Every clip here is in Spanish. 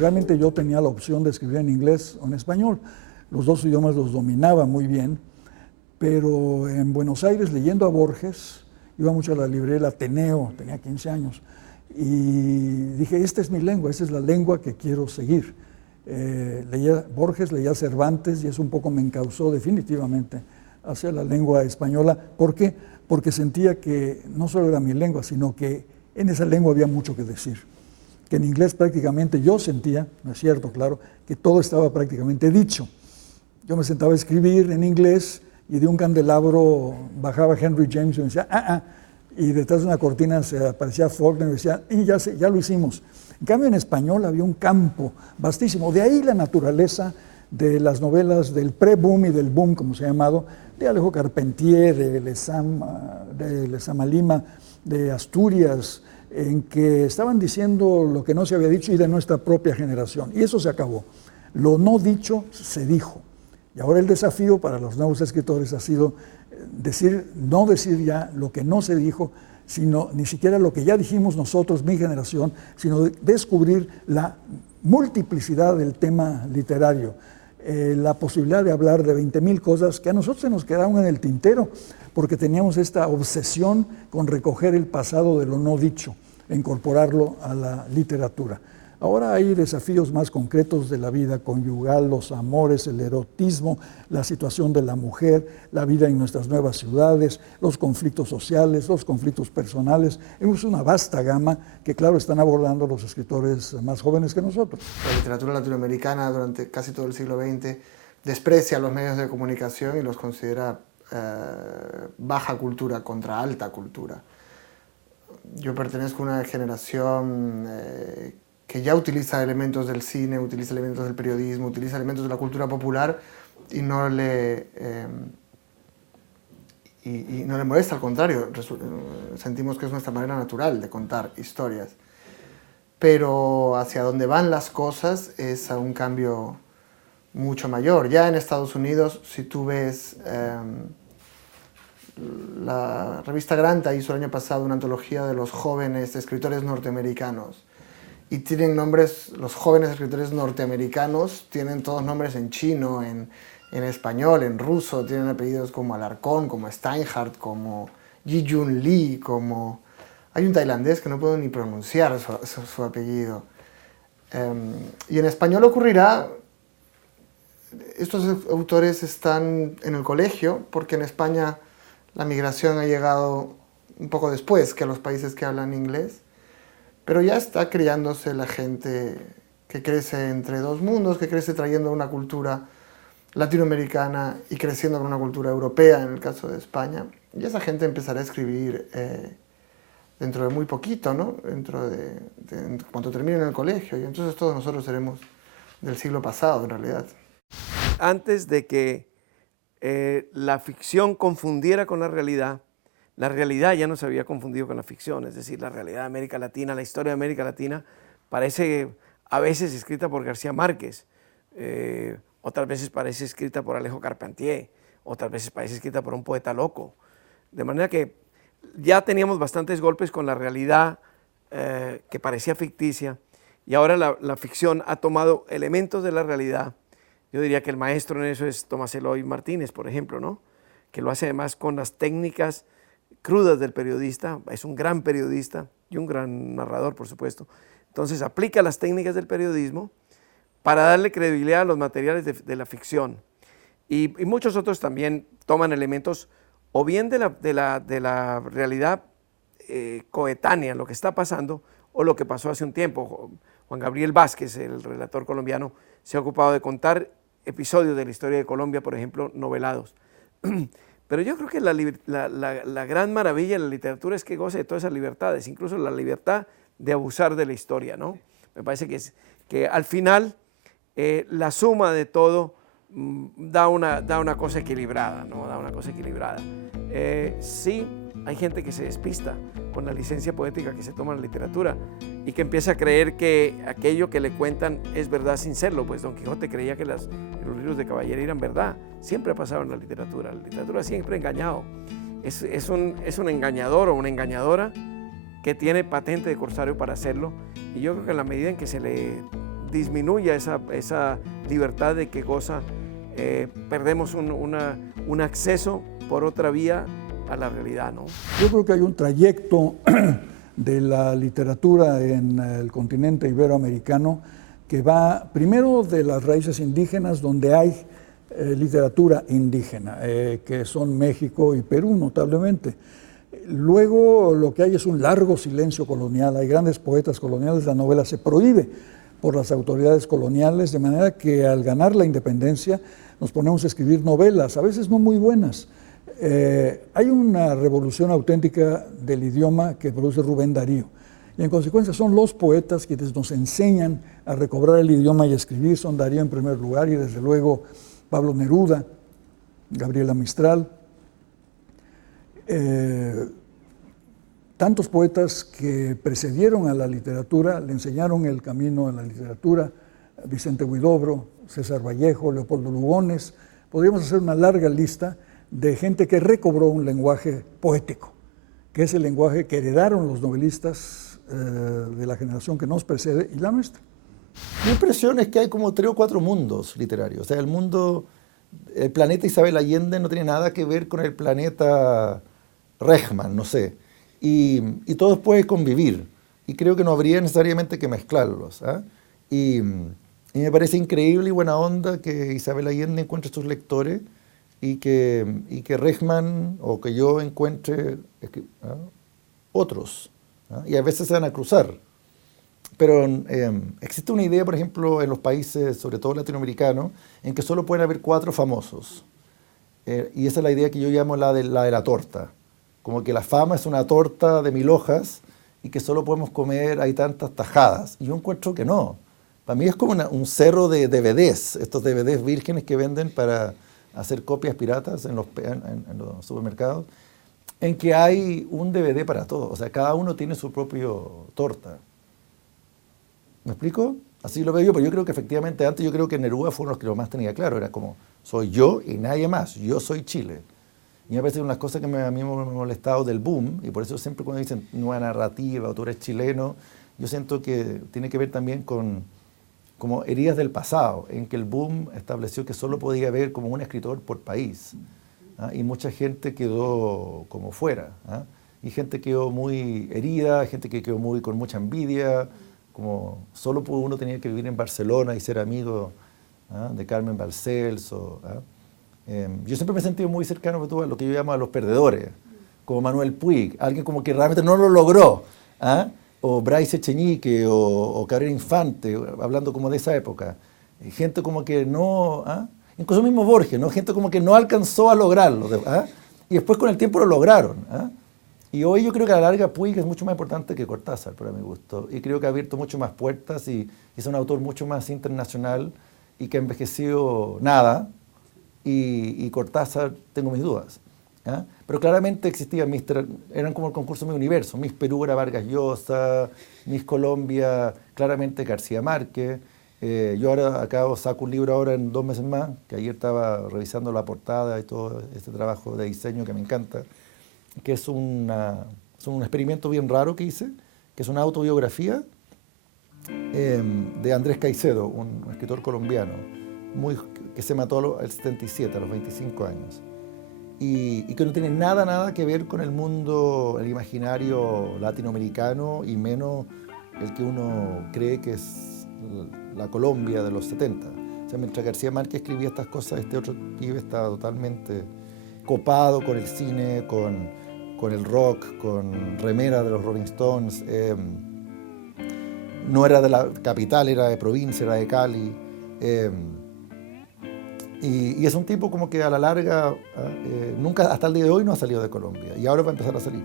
realmente yo tenía la opción de escribir en inglés o en español. Los dos idiomas los dominaba muy bien, pero en Buenos Aires, leyendo a Borges, iba mucho a la librería El Ateneo, tenía 15 años, y dije, esta es mi lengua, esta es la lengua que quiero seguir. Leía Borges, leía Cervantes, y eso un poco me encauzó definitivamente hacia la lengua española. ¿Por qué? Porque sentía que no solo era mi lengua, sino que en esa lengua había mucho que decir. Que en inglés prácticamente yo sentía, no es cierto, claro, que todo estaba prácticamente dicho. Yo me sentaba a escribir en inglés y de un candelabro bajaba Henry James y me decía, y detrás de una cortina se aparecía Faulkner y me decía, y ya lo hicimos. En cambio, en español había un campo vastísimo. De ahí la naturaleza de las novelas del pre-boom y del boom, como se ha llamado, de Alejo Carpentier, de Lezama Lima, de Asturias, en que estaban diciendo lo que no se había dicho y de nuestra propia generación. Y eso se acabó. Lo no dicho se dijo. Y ahora el desafío para los nuevos escritores ha sido no decir ya lo que no se dijo, sino ni siquiera lo que ya dijimos nosotros, mi generación, sino descubrir la multiplicidad del tema literario, la posibilidad de hablar de 20,000 cosas que a nosotros se nos quedaron en el tintero, porque teníamos esta obsesión con recoger el pasado de lo no dicho e incorporarlo a la literatura. Ahora hay desafíos más concretos de la vida conyugal, los amores, el erotismo, la situación de la mujer, la vida en nuestras nuevas ciudades, los conflictos sociales, los conflictos personales. Es una vasta gama que, claro, están abordando los escritores más jóvenes que nosotros. La literatura latinoamericana durante casi todo el siglo XX desprecia los medios de comunicación y los considera baja cultura contra alta cultura. Yo pertenezco a una generación que ya utiliza elementos del cine, utiliza elementos del periodismo, utiliza elementos de la cultura popular y no le molesta, al contrario, sentimos que es nuestra manera natural de contar historias. Pero hacia donde van las cosas es a un cambio mucho mayor. Ya en Estados Unidos, si tú ves, la revista Granta hizo el año pasado una antología de los jóvenes escritores norteamericanos. Y tienen nombres, los jóvenes escritores norteamericanos tienen todos nombres en chino, en español, en ruso, tienen apellidos como Alarcón, como Steinhardt, como Ji-Jun Lee, como... Hay un tailandés que no puedo ni pronunciar su apellido. Y en español ocurrirá, estos autores están en el colegio, porque en España la migración ha llegado un poco después que a los países que hablan inglés. Pero ya está criándose la gente que crece entre dos mundos, que crece trayendo una cultura latinoamericana y creciendo con una cultura europea, en el caso de España. Y esa gente empezará a escribir dentro de muy poquito, ¿no? Cuando terminen el colegio. Y entonces todos nosotros seremos del siglo pasado, en realidad. Antes de que la ficción confundiera con la realidad ya no se había confundido con la ficción, es decir, la realidad de América Latina, la historia de América Latina, parece a veces escrita por García Márquez, otras veces parece escrita por Alejo Carpentier, otras veces parece escrita por un poeta loco. De manera que ya teníamos bastantes golpes con la realidad que parecía ficticia, y ahora la ficción ha tomado elementos de la realidad. Yo diría que el maestro en eso es Tomás Eloy Martínez, por ejemplo, ¿no? Que lo hace además con las técnicas crudas del periodista. Es un gran periodista y un gran narrador, por supuesto. Entonces aplica las técnicas del periodismo para darle credibilidad a los materiales de la ficción. Y muchos otros también toman elementos o bien de la realidad coetánea, lo que está pasando, o lo que pasó hace un tiempo. Juan Gabriel Vázquez, el relator colombiano, se ha ocupado de contar episodios de la historia de Colombia, por ejemplo, novelados. Pero yo creo que la gran maravilla de la literatura es que goza de todas esas libertades, incluso la libertad de abusar de la historia, ¿no? Me parece que al final la suma de todo da una cosa equilibrada, ¿no? Da una cosa equilibrada. Sí, hay gente que se despista con la licencia poética que se toma en la literatura y que empieza a creer que aquello que le cuentan es verdad sin serlo. Pues Don Quijote creía que los libros de caballería eran verdad. Siempre ha pasado en la literatura siempre ha engañado. Es un engañador o una engañadora que tiene patente de corsario para hacerlo, y yo creo que en la medida en que se le disminuya esa libertad de que goza, perdemos un acceso por otra vía a la realidad, ¿no? Yo creo que hay un trayecto de la literatura en el continente iberoamericano que va primero de las raíces indígenas, donde hay literatura indígena, que son México y Perú notablemente. Luego lo que hay es un largo silencio colonial, hay grandes poetas coloniales, la novela se prohíbe por las autoridades coloniales, de manera que al ganar la independencia nos ponemos a escribir novelas, a veces no muy buenas. Hay una revolución auténtica del idioma que produce Rubén Darío. Y en consecuencia son los poetas quienes nos enseñan a recobrar el idioma y a escribir. Son Darío en primer lugar y desde luego Pablo Neruda, Gabriela Mistral. Tantos poetas que precedieron a la literatura, le enseñaron el camino a la literatura, Vicente Huidobro, César Vallejo, Leopoldo Lugones. Podríamos hacer una larga lista de gente que recobró un lenguaje poético, que es el lenguaje que heredaron los novelistas de la generación que nos precede y la nuestra. Mi impresión es que hay como 3 o 4 mundos literarios. O sea, el planeta Isabel Allende no tiene nada que ver con el planeta Rehman, no sé. Y todos pueden convivir. Y creo que no habría necesariamente que mezclarlos. Y me parece increíble y buena onda que Isabel Allende encuentre sus lectores y que Rehman o que yo encuentre otros. Y a veces se van a cruzar. Pero existe una idea, por ejemplo, en los países, sobre todo latinoamericanos, en que solo pueden haber 4 famosos. Y esa es la idea que yo llamo la de la torta. Como que la fama es una torta de 1000 hojas y que solo podemos comer, hay tantas tajadas. Y yo encuentro que no. Para mí es como un cerro de DVDs, estos DVDs vírgenes que venden para hacer copias piratas en los supermercados, en que hay un DVD para todos. O sea, cada uno tiene su propio torta. ¿Me explico? Así lo veo yo, pero yo creo que efectivamente antes yo creo que Neruda fue uno de los que lo más tenía claro. Era como, soy yo y nadie más, yo soy Chile. Y me parece una cosa que a mí me ha molestado del boom, y por eso siempre cuando dicen nueva narrativa, o tú eres chileno, yo siento que tiene que ver también con como heridas del pasado, en que el boom estableció que solo podía haber como un escritor por país. Y mucha gente quedó como fuera. Y gente quedó muy herida, gente que quedó con mucha envidia, como solo uno tenía que vivir en Barcelona y ser amigo de Carmen Balcells. Yo siempre me he sentido muy cercano a lo que yo llamo a los perdedores, como Manuel Puig, alguien como que realmente no lo logró, o Bryce Echenique, o Cabrera Infante, hablando como de esa época. Gente como que no, incluso mismo Borges, ¿no? Gente como que no alcanzó a lograrlo, y después con el tiempo lo lograron. Y hoy yo creo que a la larga Puig es mucho más importante que Cortázar, para mi gusto, y creo que ha abierto mucho más puertas y es un autor mucho más internacional y que ha envejecido nada, y Cortázar tengo mis dudas. Pero claramente existía, eran como el concurso Miss Universo, Miss Perú era Vargas Llosa, Miss Colombia, claramente García Márquez. Yo ahora saco un libro ahora en 2 meses más, que ayer estaba revisando la portada y todo este trabajo de diseño que me encanta, que es un experimento bien raro que hice, que es una autobiografía de Andrés Caicedo, un escritor colombiano, que se mató al 77, a los 25 años. Y que no tiene nada que ver con el mundo, el imaginario latinoamericano y menos el que uno cree que es la Colombia de los 70. O sea, mientras García Márquez escribía estas cosas, este otro pibe estaba totalmente copado con el cine, con el rock, con remera de los Rolling Stones. No era de la capital, era de provincia, era de Cali. Y es un tipo como que a la larga, nunca hasta el día de hoy no ha salido de Colombia. Y ahora va a empezar a salir.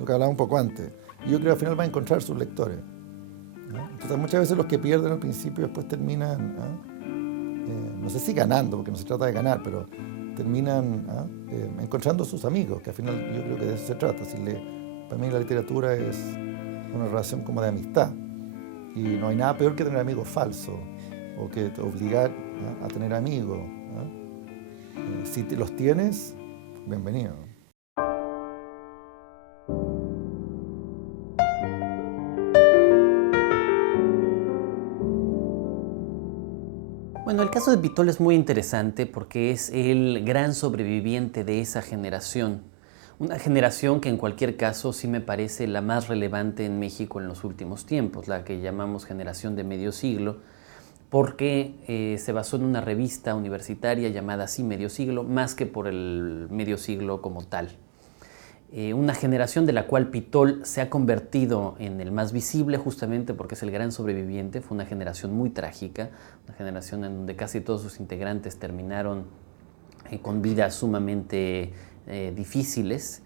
Lo que hablaba un poco antes. Y yo creo que al final va a encontrar sus lectores. Entonces muchas veces los que pierden al principio después terminan, no sé si ganando, porque no se trata de ganar, pero terminan encontrando sus amigos, que al final yo creo que de eso se trata. Para mí la literatura es una relación como de amistad. Y no hay nada peor que tener amigos falsos o que te obligar a tener amigos. Si los tienes, bienvenido. Bueno, el caso de Pitol es muy interesante porque es el gran sobreviviente de esa generación. Una generación que en cualquier caso sí me parece la más relevante en México en los últimos tiempos, la que llamamos generación de medio siglo, porque se basó en una revista universitaria llamada así Medio Siglo, más que por el medio siglo como tal. Una generación de la cual Pitol se ha convertido en el más visible justamente porque es el gran sobreviviente. Fue una generación muy trágica, una generación en donde casi todos sus integrantes terminaron con vidas sumamente difíciles.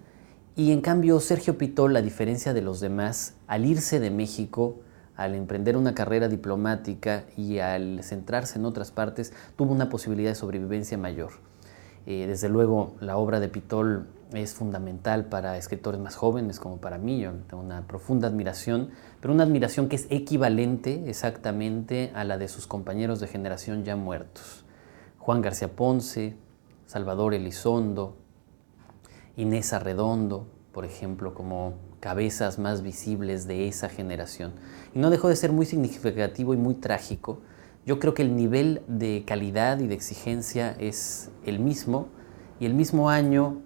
Y en cambio Sergio Pitol, a diferencia de los demás, al irse de México, al emprender una carrera diplomática y al centrarse en otras partes, tuvo una posibilidad de sobrevivencia mayor. Desde luego, la obra de Pitol es fundamental para escritores más jóvenes como para mí. Yo tengo una profunda admiración, pero una admiración que es equivalente exactamente a la de sus compañeros de generación ya muertos. Juan García Ponce, Salvador Elizondo, Inés Arredondo, por ejemplo, como cabezas más visibles de esa generación. Y no dejó de ser muy significativo y muy trágico. Yo creo que el nivel de calidad y de exigencia es el mismo, y el mismo año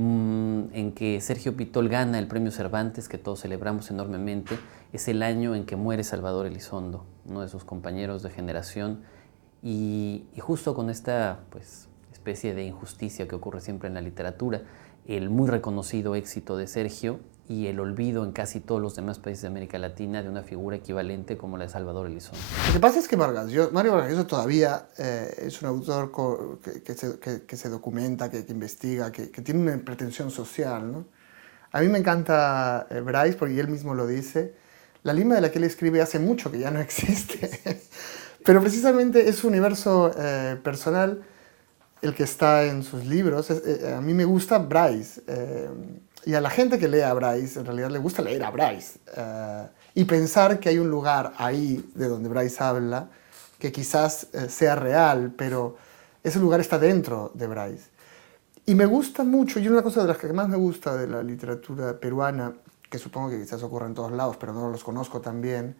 en que Sergio Pitol gana el premio Cervantes, que todos celebramos enormemente, es el año en que muere Salvador Elizondo, uno de sus compañeros de generación, y justo con esta especie de injusticia que ocurre siempre en la literatura, el muy reconocido éxito de Sergio y el olvido en casi todos los demás países de América Latina de una figura equivalente como la de Salvador Elizondo. Lo que pasa es que Mario Vargas Llosa todavía es un autor que se documenta, que investiga, que tiene una pretensión social, ¿no? A mí me encanta Bryce, porque él mismo lo dice. La Lima de la que él escribe hace mucho que ya no existe, pero precisamente es su universo personal el que está en sus libros. A mí me gusta Bryce. Y a la gente que lee a Bryce, en realidad le gusta leer a Bryce. Y pensar que hay un lugar ahí de donde Bryce habla, que quizás sea real, pero ese lugar está dentro de Bryce. Y me gusta mucho, y una cosa de las que más me gusta de la literatura peruana, que supongo que quizás ocurre en todos lados, pero no los conozco tan bien,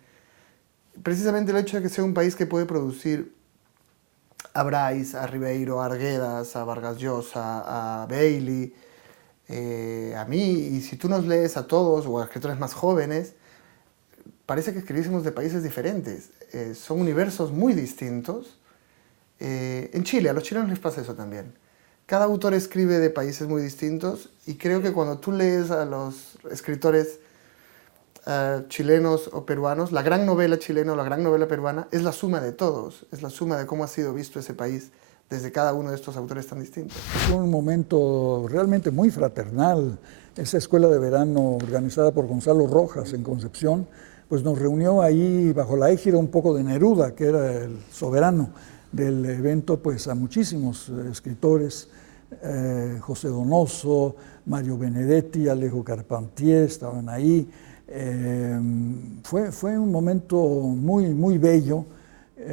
precisamente el hecho de que sea un país que puede producir a Bryce, a Ribeiro, a Arguedas, a Vargas Llosa, a Bailey, a mí, y si tú nos lees a todos o a escritores más jóvenes, parece que escribísemos de países diferentes. Son universos muy distintos. En Chile, a los chilenos les pasa eso también. Cada autor escribe de países muy distintos, y creo que cuando tú lees a los escritores chilenos o peruanos, la gran novela chilena o la gran novela peruana es la suma de todos, es la suma de cómo ha sido visto ese país desde cada uno de estos autores tan distintos. Fue un momento realmente muy fraternal. Esa escuela de verano organizada por Gonzalo Rojas en Concepción, pues nos reunió ahí bajo la égida un poco de Neruda, que era el soberano del evento, pues a muchísimos escritores, José Donoso, Mario Benedetti, Alejo Carpentier estaban ahí. Fue un momento muy, muy bello.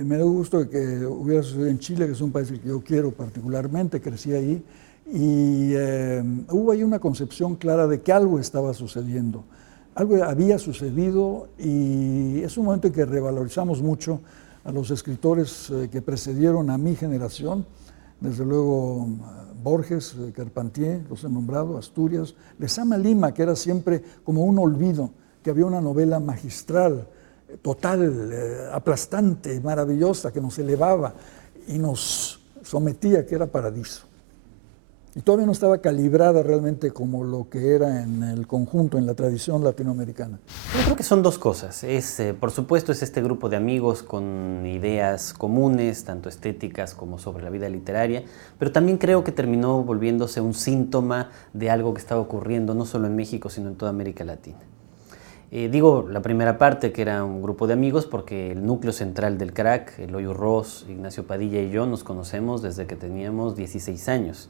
Me da gusto que hubiera sucedido en Chile, que es un país que yo quiero particularmente, crecí ahí, y hubo ahí una concepción clara de que algo estaba sucediendo, algo había sucedido, y es un momento en que revalorizamos mucho a los escritores que precedieron a mi generación, desde luego Borges, Carpentier, los he nombrado, Asturias, Lezama Lima, que era siempre como un olvido, que había una novela magistral, total, aplastante, maravillosa, que nos elevaba y nos sometía, que era Paradiso. Y todavía no estaba calibrada realmente como lo que era en el conjunto, en la tradición latinoamericana. Yo creo que son dos cosas. Por supuesto, es este grupo de amigos con ideas comunes, tanto estéticas como sobre la vida literaria, pero también creo que terminó volviéndose un síntoma de algo que estaba ocurriendo no solo en México, sino en toda América Latina. Digo la primera parte, que era un grupo de amigos, porque el núcleo central del crack, Eloy Ross, Ignacio Padilla y yo, nos conocemos desde que teníamos 16 años.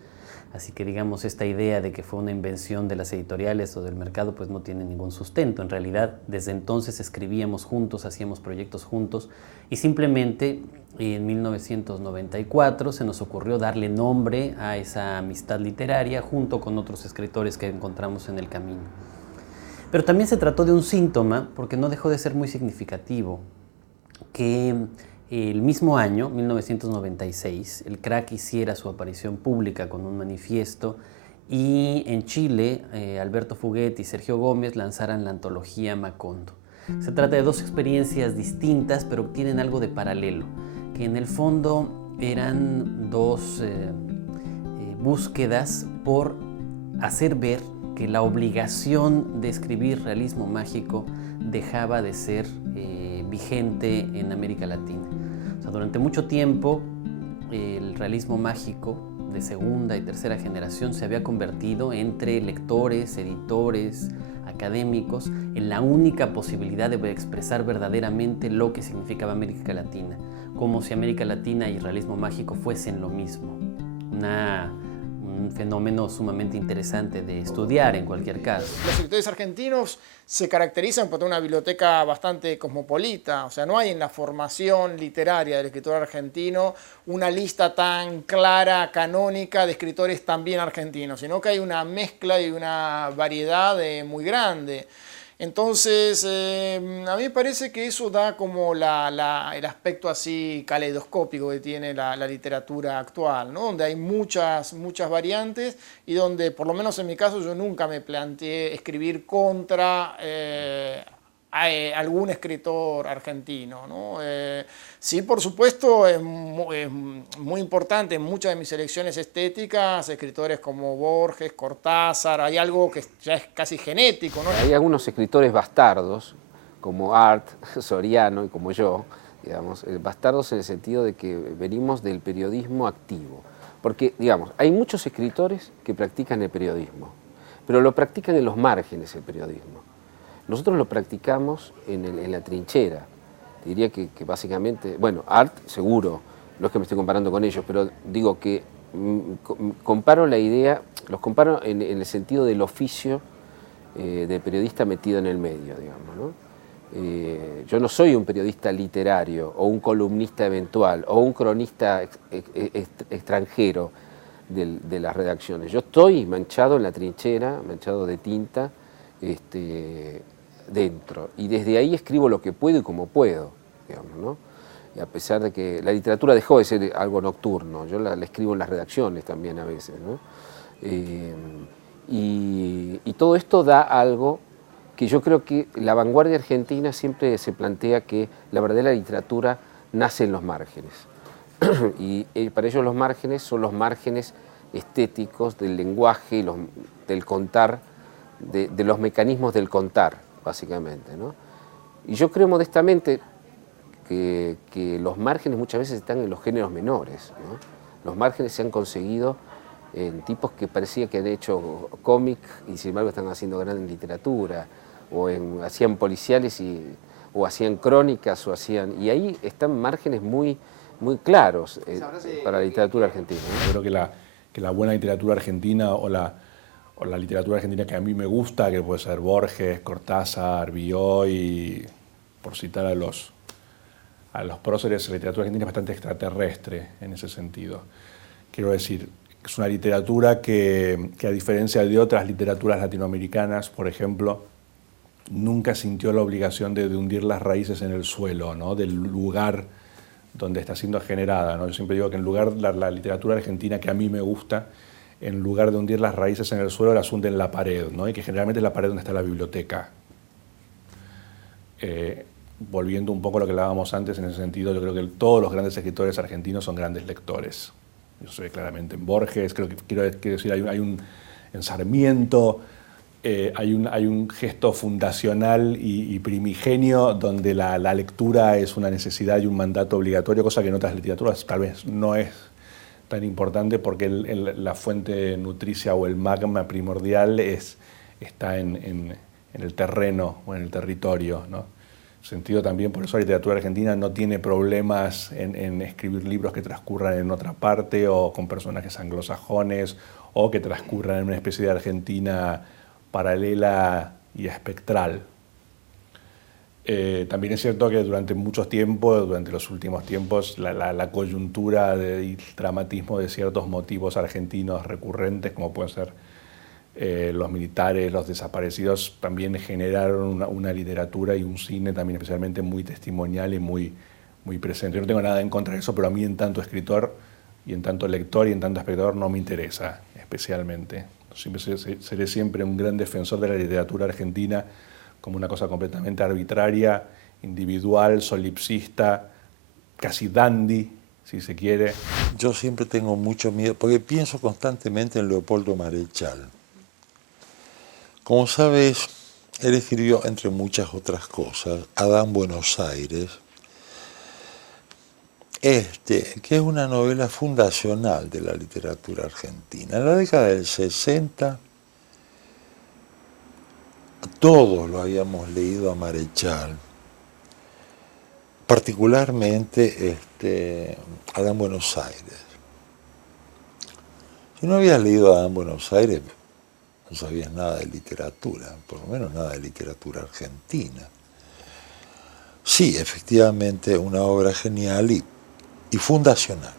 Así que digamos, esta idea de que fue una invención de las editoriales o del mercado, pues no tiene ningún sustento. En realidad, desde entonces escribíamos juntos, hacíamos proyectos juntos, y simplemente en 1994 se nos ocurrió darle nombre a esa amistad literaria junto con otros escritores que encontramos en el camino. Pero también se trató de un síntoma, porque no dejó de ser muy significativo, que El mismo año, 1996, el crack hiciera su aparición pública con un manifiesto y en Chile, Alberto Fuguet y Sergio Gómez lanzaran la antología Macondo. Se trata de dos experiencias distintas, pero tienen algo de paralelo, que en el fondo eran dos búsquedas por hacer ver que la obligación de escribir realismo mágico dejaba de ser vigente en América Latina. O sea, durante mucho tiempo el realismo mágico de segunda y tercera generación se había convertido entre lectores, editores, académicos, en la única posibilidad de expresar verdaderamente lo que significaba América Latina, como si América Latina y realismo mágico fuesen lo mismo. Un fenómeno sumamente interesante de estudiar en cualquier caso. Los escritores argentinos se caracterizan por tener una biblioteca bastante cosmopolita, o sea, no hay en la formación literaria del escritor argentino una lista tan clara, canónica de escritores también argentinos, sino que hay una mezcla y una variedad muy grande. Entonces, a mí me parece que eso da como el aspecto así caleidoscópico que tiene la literatura actual, ¿no? Donde hay muchas variantes y donde, por lo menos en mi caso, yo nunca me planteé escribir contra algún escritor argentino, ¿no? Sí, por supuesto, es muy importante en muchas de mis selecciones estéticas, escritores como Borges, Cortázar, hay algo que ya es casi genético, ¿no? Hay algunos escritores bastardos, como Art, Soriano y como yo, digamos, bastardos en el sentido de que venimos del periodismo activo. Porque, digamos, hay muchos escritores que practican el periodismo, pero lo practican en los márgenes el periodismo. Nosotros lo practicamos en la trinchera. Diría que básicamente, bueno, Art seguro, no es que me esté comparando con ellos, pero digo que comparo la idea, los comparo en el sentido del oficio de periodista metido en el medio, digamos, ¿no? Yo no soy un periodista literario o un columnista eventual o un cronista extranjero de las redacciones. Yo estoy manchado en la trinchera, manchado de tinta, dentro, y desde ahí escribo lo que puedo y como puedo, digamos, ¿no? Y a pesar de que la literatura dejó de ser algo nocturno, yo la escribo en las redacciones también a veces, ¿no? Y todo esto da algo que yo creo que la vanguardia argentina siempre se plantea que la verdadera literatura nace en los márgenes. Y para ellos los márgenes son los márgenes estéticos del lenguaje, del contar, de los mecanismos del contar, básicamente, ¿no? Y yo creo modestamente que los márgenes muchas veces están en los géneros menores, ¿no? Los márgenes se han conseguido en tipos que parecía que han hecho cómic y sin embargo están haciendo gran literatura, o hacían policiales o hacían crónicas, y ahí están márgenes muy claros para la literatura argentina, ¿no? Yo creo que la buena literatura argentina o la literatura argentina que a mí me gusta, que puede ser Borges, Cortázar, Bioy, por citar a los próceres, la literatura argentina es bastante extraterrestre en ese sentido. Quiero decir, es una literatura que a diferencia de otras literaturas latinoamericanas, por ejemplo, nunca sintió la obligación de hundir las raíces en el suelo, ¿no? Del lugar donde está siendo generada, ¿no? Yo siempre digo que la literatura argentina que a mí me gusta, en lugar de hundir las raíces en el suelo, las hunde en la pared, ¿no? Y que generalmente es la pared donde está la biblioteca. Volviendo un poco a lo que hablábamos antes, en ese sentido, yo creo que todos los grandes escritores argentinos son grandes lectores. Eso se ve claramente en Borges, creo que quiero decir, en Sarmiento, hay un gesto fundacional y primigenio donde la lectura es una necesidad y un mandato obligatorio, cosa que en otras literaturas tal vez no es tan importante porque la fuente nutricia o el magma primordial está en el terreno o en el territorio, ¿no? En sentido también, por eso la literatura argentina no tiene problemas en escribir libros que transcurran en otra parte o con personajes anglosajones o que transcurran en una especie de Argentina paralela y espectral. También es cierto que durante los últimos tiempos, la coyuntura y el dramatismo de ciertos motivos argentinos recurrentes, como pueden ser los militares, los desaparecidos, también generaron una literatura y un cine también especialmente muy testimonial y muy muy presente. Yo no tengo nada en contra de eso, pero a mí en tanto escritor y en tanto lector y en tanto espectador no me interesa especialmente. Seré siempre un gran defensor de la literatura argentina como una cosa completamente arbitraria, individual, solipsista, casi dandy, si se quiere. Yo siempre tengo mucho miedo, porque pienso constantemente en Leopoldo Marechal. Como sabes, él escribió, entre muchas otras cosas, Adán Buenos Aires, que es una novela fundacional de la literatura argentina. En la década del 60, todos lo habíamos leído a Marechal, particularmente Adán Buenos Aires. Si no habías leído Adán Buenos Aires, no sabías nada de literatura, por lo menos nada de literatura argentina. Sí, efectivamente, una obra genial y fundacional.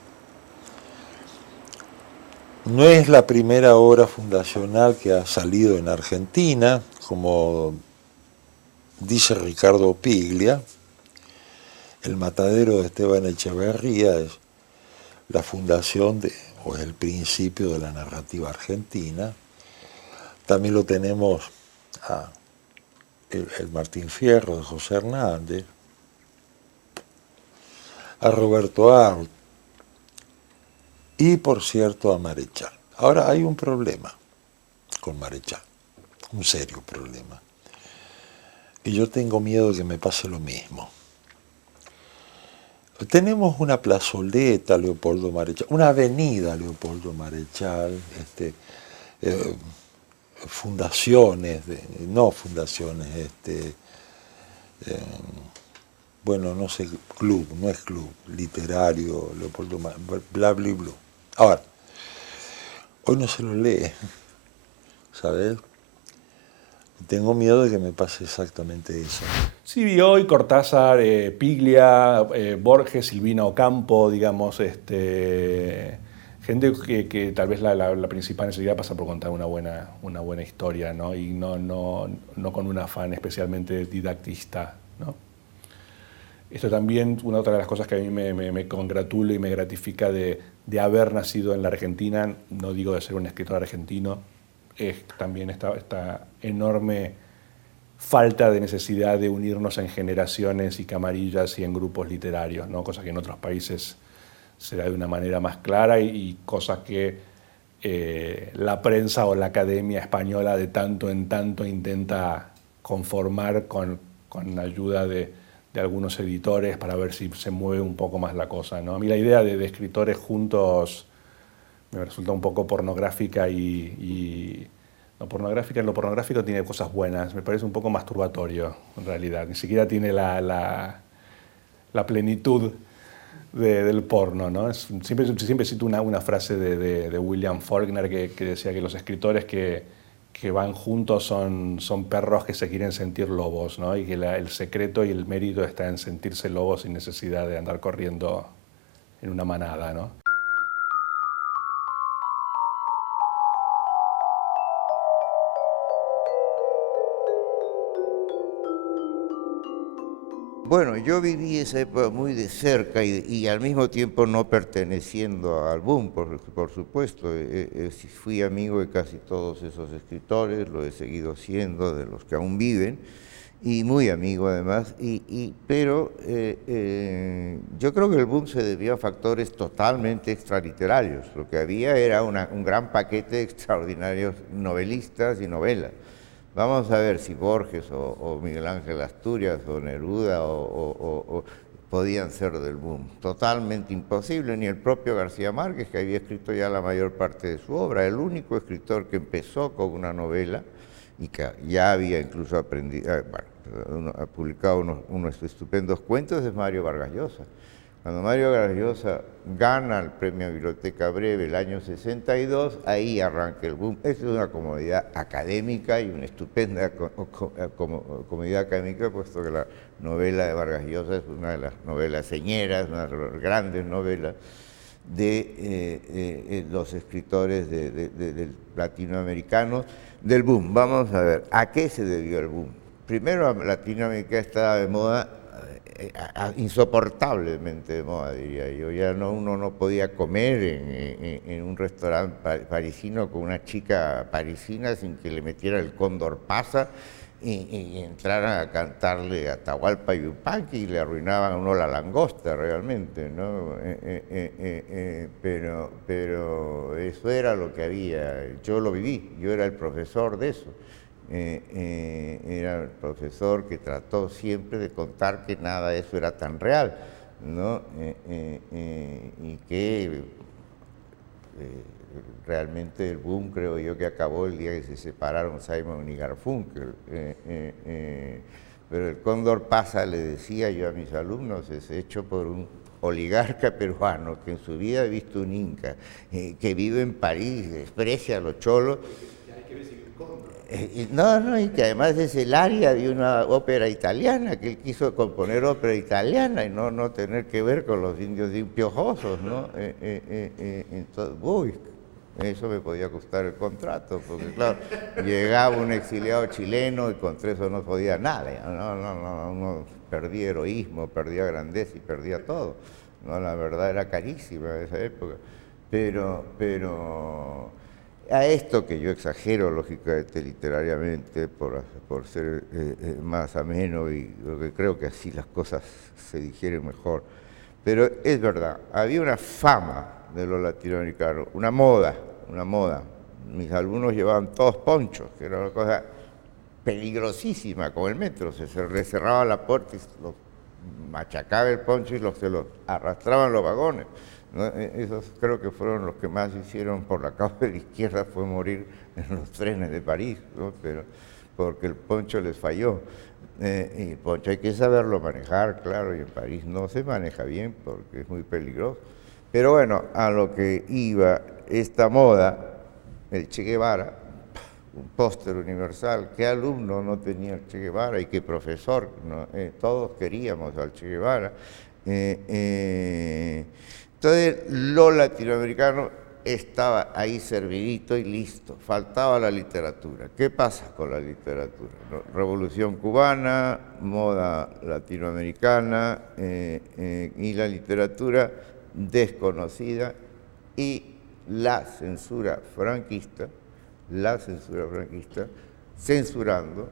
No es la primera obra fundacional que ha salido en Argentina, como dice Ricardo Piglia. El matadero de Esteban Echeverría es la fundación o es el principio de la narrativa argentina. También lo tenemos el Martín Fierro de José Hernández, a Roberto Arlt y, por cierto, a Marechal. Ahora hay un problema con Marechal, un serio problema. Y yo tengo miedo de que me pase lo mismo. Tenemos una plazoleta Leopoldo Marechal, una avenida Leopoldo Marechal, fundaciones, no fundaciones, bueno, no sé, club, no es club, literario, Leopoldo Marechal, bla, bla, bla. Ahora, hoy no se lo lee, ¿sabes? Tengo miedo de que me pase exactamente eso. Sí, vi hoy Cortázar, Piglia, Borges, Silvina Ocampo, digamos, gente que tal vez la principal necesidad pasa por contar una buena historia, ¿no? Y no con un afán especialmente didactista, ¿no? Esto también, una otra de las cosas que a mí me congratula y me gratifica de haber nacido en la Argentina, no digo de ser un escritor argentino, es también esta enorme falta de necesidad de unirnos en generaciones y camarillas y en grupos literarios, ¿no? Cosa que en otros países se da de una manera más clara y cosas que la prensa o la academia española de tanto en tanto intenta conformar con ayuda de algunos editores para ver si se mueve un poco más la cosa, ¿no? A mí la idea de escritores juntos me resulta un poco pornográfica no pornográfica, lo pornográfico tiene cosas buenas, me parece un poco masturbatorio en realidad, ni siquiera tiene la plenitud del porno, ¿no? Siempre cito una frase de William Faulkner que decía que los escritores que van juntos son perros que se quieren sentir lobos, ¿no? Y que el secreto y el mérito está en sentirse lobos sin necesidad de andar corriendo en una manada, ¿no? Bueno, yo viví esa época muy de cerca y al mismo tiempo no perteneciendo al boom, por supuesto. Fui amigo de casi todos esos escritores, lo he seguido siendo, de los que aún viven, y muy amigo además. Pero yo creo que el boom se debió a factores totalmente extraliterarios. Lo que había era un gran paquete de extraordinarios novelistas y novelas. Vamos a ver si Borges o Miguel Ángel Asturias o Neruda o podían ser del boom. Totalmente imposible, ni el propio García Márquez, que había escrito ya la mayor parte de su obra, el único escritor que empezó con una novela y que ya había incluso aprendido, ha publicado unos estupendos cuentos, es Mario Vargas Llosa. Cuando Mario Vargas Llosa gana el premio Biblioteca Breve el año 62, ahí arranca el boom. Es una comodidad académica y una estupenda comodidad académica, puesto que la novela de Vargas Llosa es una de las novelas señeras, una de las grandes novelas de los escritores latinoamericanos del boom. Vamos a ver, ¿a qué se debió el boom? Primero, Latinoamérica estaba de moda insoportablemente de moda, diría yo. Ya no, uno no podía comer en un restaurante parisino con una chica parisina sin que le metiera el Cóndor Pasa y entraran a cantarle Atahualpa Yupanqui y le arruinaban a uno la langosta realmente, ¿no? Pero eso era lo que había. Yo lo viví, yo era el profesor de eso. Era el profesor que trató siempre de contar que nada de eso era tan real, ¿no? Y que realmente el boom, creo yo, que acabó el día que se separaron Simon y Garfunkel. Pero el Cóndor Pasa, le decía yo a mis alumnos, es hecho por un oligarca peruano que en su vida ha visto un inca, que vive en París, desprecia a los cholos. No, y que además es el área de una ópera italiana, que él quiso componer ópera italiana y no tener que ver con los indios piojosos, ¿no? Entonces, uy, eso me podía costar el contrato, porque claro, llegaba un exiliado chileno y contra eso no podía nada, uno perdía heroísmo, perdía grandeza y perdía todo, ¿no? La verdad era carísima en esa época, pero a esto que yo exagero lógicamente literariamente por ser más ameno y porque creo que así las cosas se digieren mejor, pero es verdad, había una fama de los latinoamericanos, una moda. Mis alumnos llevaban todos ponchos, que era una cosa peligrosísima con el metro, se les cerraba la puerta y los machacaba el poncho y se los arrastraban los vagones, ¿no? Esos creo que fueron los que más hicieron por la causa de la izquierda, fue morir en los trenes de París, ¿no? Pero porque el poncho les falló. Y el poncho hay que saberlo manejar, claro, y en París no se maneja bien porque es muy peligroso. Pero bueno, a lo que iba esta moda, el Che Guevara, un póster universal, ¿qué alumno no tenía el Che Guevara y qué profesor? ¿No? Todos queríamos al Che Guevara. Entonces, lo latinoamericano estaba ahí servidito y listo, faltaba la literatura. ¿Qué pasa con la literatura? Revolución cubana, moda latinoamericana y la literatura desconocida y la censura franquista censurando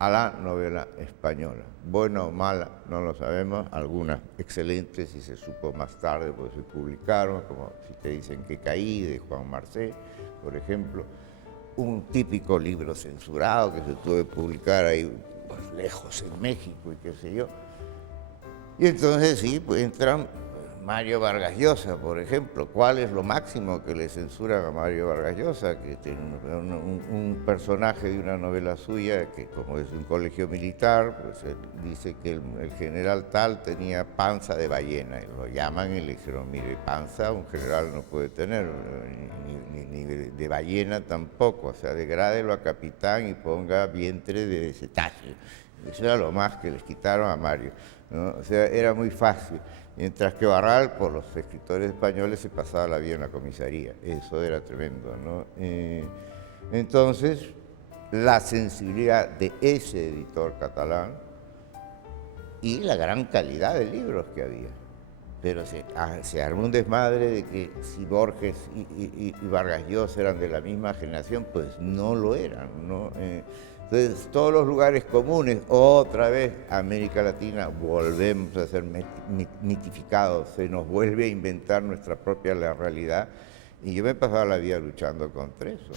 a la novela española. Buena o mala, no lo sabemos, algunas excelentes y se supo más tarde, pues se publicaron, como Si te dicen que caí, de Juan Marcé, por ejemplo, un típico libro censurado que se tuvo que publicar ahí pues, lejos en México y qué sé yo. Y entonces sí, pues entran Mario Vargas Llosa, por ejemplo. ¿Cuál es lo máximo que le censuran a Mario Vargas Llosa? Que tiene un personaje de una novela suya que, como es un colegio militar, pues él dice que el general tal tenía panza de ballena. Y lo llaman y le dijeron, mire, panza un general no puede tener, ni de ballena tampoco. O sea, degrádelo a capitán y ponga vientre de cetáceo. Eso era lo más que les quitaron a Mario, ¿no? O sea, era muy fácil. Mientras que Barral, por los escritores españoles, se pasaba la vida en la comisaría. Eso era tremendo, ¿no? Entonces, la sensibilidad de ese editor catalán y la gran calidad de libros que había. Pero se armó un desmadre de que si Borges y Vargas Llosa eran de la misma generación, pues no lo eran, ¿no? Entonces, todos los lugares comunes, otra vez, América Latina, volvemos a ser mitificados, se nos vuelve a inventar nuestra propia realidad. Y yo me he pasado la vida luchando contra eso.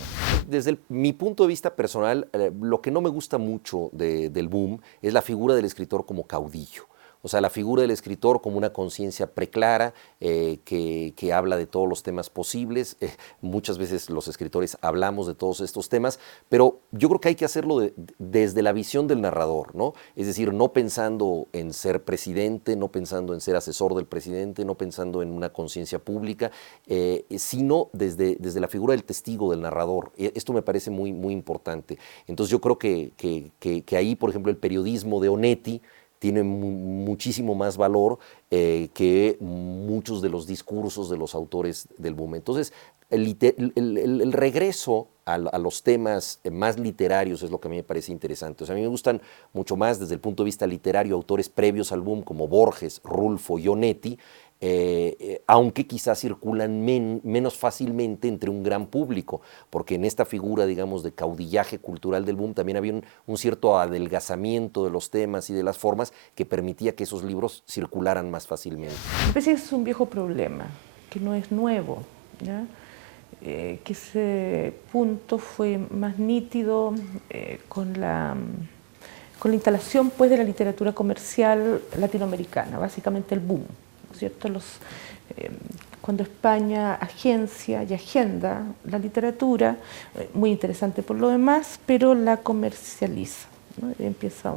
Desde mi punto de vista personal, lo que no me gusta mucho del boom es la figura del escritor como caudillo. O sea, la figura del escritor como una conciencia preclara que habla de todos los temas posibles. Muchas veces los escritores hablamos de todos estos temas, pero yo creo que hay que hacerlo desde la visión del narrador, ¿no? Es decir, no pensando en ser presidente, no pensando en ser asesor del presidente, no pensando en una conciencia pública, sino desde la figura del testigo, del narrador. Esto me parece muy, muy importante. Entonces yo creo que ahí, por ejemplo, el periodismo de Onetti tiene muchísimo más valor que muchos de los discursos de los autores del boom. Entonces, el regreso a los temas más literarios es lo que a mí me parece interesante. O sea, a mí me gustan mucho más desde el punto de vista literario autores previos al boom como Borges, Rulfo y Onetti, aunque quizás circulan menos fácilmente entre un gran público, porque en esta figura, digamos, de caudillaje cultural del boom también había un cierto adelgazamiento de los temas y de las formas que permitía que esos libros circularan más fácilmente. Me parece que es un viejo problema, que no es nuevo, ¿ya? Que ese punto fue más nítido con la instalación pues, de la literatura comercial latinoamericana, básicamente el boom, ¿no es cierto? Cuando España agencia y agenda la literatura, muy interesante por lo demás, pero la comercializa, ¿no? Y empieza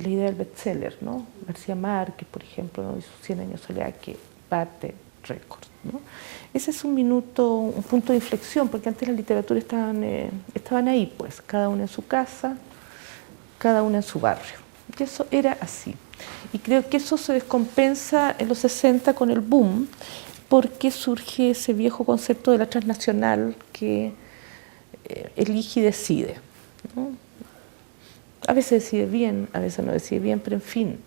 la idea del bestseller, ¿no? García Márquez, por ejemplo, ¿no? Y sus 100 años de soledad, que bate récord, ¿no? Ese es un punto de inflexión, porque antes las literaturas estaban ahí, pues, cada una en su casa, cada una en su barrio. Y eso era así. Y creo que eso se descompensa en los 60 con el boom, porque surge ese viejo concepto de la transnacional que elige y decide, ¿no? A veces decide bien, a veces no decide bien, pero en fin,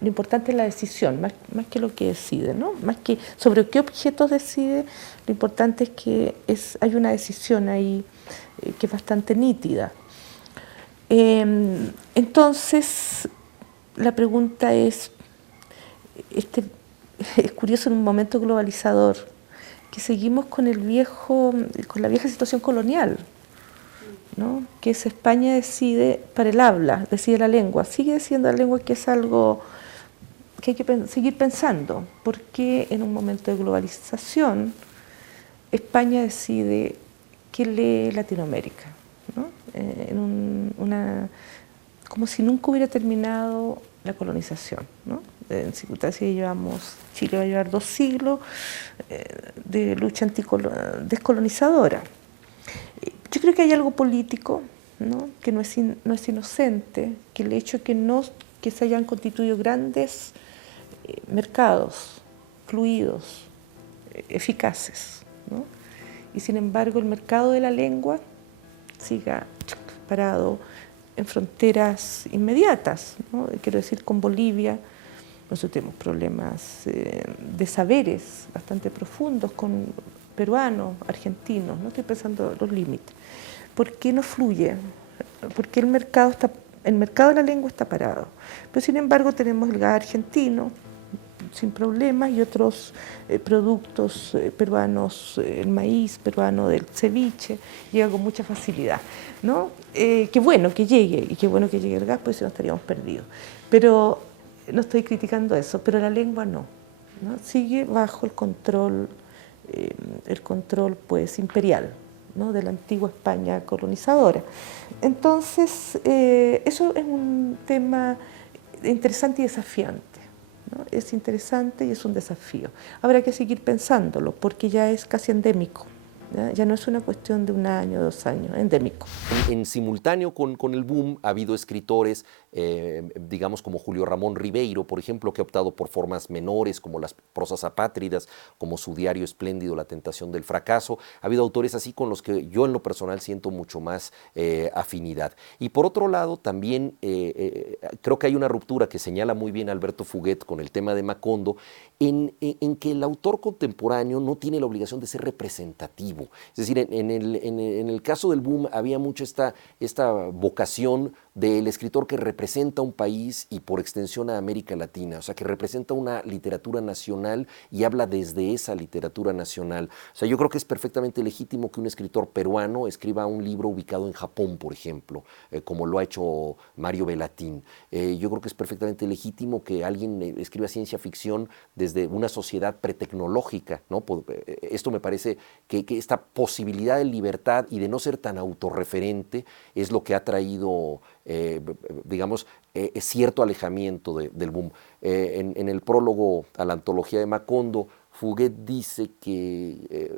lo importante es la decisión, más que lo que decide, ¿no? Más que sobre qué objetos decide, lo importante es que hay una decisión ahí que es bastante nítida. Entonces, la pregunta es curioso en un momento globalizador, que seguimos con la vieja situación colonial, ¿no? Que es España decide para el habla, decide la lengua, sigue diciendo la lengua que es algo que hay que seguir pensando, porque en un momento de globalización España decide que lee Latinoamérica, ¿no? Como si nunca hubiera terminado la colonización, ¿no? En circunstancias Chile va a llevar 2 siglos de lucha descolonizadora. Yo creo que hay algo político, ¿no? Que no es inocente, que el hecho que se hayan constituido grandes mercados fluidos, eficaces, ¿no? Y sin embargo el mercado de la lengua siga parado en fronteras inmediatas, ¿no? Quiero decir, con Bolivia nosotros tenemos problemas de saberes bastante profundos con peruanos, argentinos, no estoy pensando en los límites. ¿Por qué no fluye? Porque el mercado de la lengua está parado. Pero sin embargo tenemos el gas argentino sin problemas y otros productos peruanos, el maíz peruano del ceviche, llega con mucha facilidad, ¿no? Qué bueno que llegue, y qué bueno que llegue el gas, pues si no estaríamos perdidos. Pero no estoy criticando eso, pero la lengua no, ¿no? Sigue bajo el control pues imperial, ¿no? De la antigua España colonizadora. Entonces, eso es un tema interesante y desafiante, ¿no? Es interesante y es un desafío. Habrá que seguir pensándolo porque ya es casi endémico. Ya no es una cuestión de 1 año, 2 años, endémico. En simultáneo con el boom ha habido escritores, digamos como Julio Ramón Ribeiro, por ejemplo, que ha optado por formas menores como las prosas apátridas, como su diario espléndido La tentación del fracaso. Ha habido autores así con los que yo en lo personal siento mucho más afinidad. Y por otro lado, también creo que hay una ruptura que señala muy bien Alberto Fuguet con el tema de Macondo, en que el autor contemporáneo no tiene la obligación de ser representativo. Es decir, en el caso del boom había mucho esta vocación del escritor que representa un país y por extensión a América Latina, o sea, que representa una literatura nacional y habla desde esa literatura nacional. O sea, yo creo que es perfectamente legítimo que un escritor peruano escriba un libro ubicado en Japón, por ejemplo, como lo ha hecho Mario Bellatín. Yo creo que es perfectamente legítimo que alguien escriba ciencia ficción desde una sociedad pretecnológica, ¿no? Esto me parece que esta posibilidad de libertad y de no ser tan autorreferente es lo que ha traído, digamos, cierto alejamiento del boom. En el prólogo a la antología de Macondo, Fuguet dice que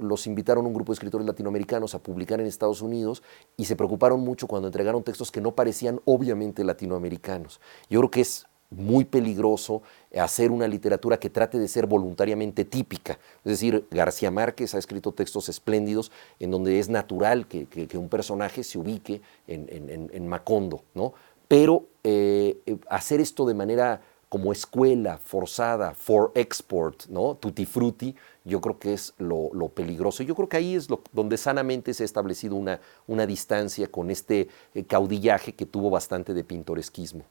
los invitaron un grupo de escritores latinoamericanos a publicar en Estados Unidos y se preocuparon mucho cuando entregaron textos que no parecían obviamente latinoamericanos. Yo creo que es muy peligroso hacer una literatura que trate de ser voluntariamente típica. Es decir, García Márquez ha escrito textos espléndidos en donde es natural que un personaje se ubique en Macondo, ¿no? Pero hacer esto de manera como escuela, forzada, for export, ¿no? Tutti frutti, yo creo que es lo peligroso. Yo creo que ahí es donde sanamente se ha establecido una distancia con este caudillaje que tuvo bastante de pintoresquismo.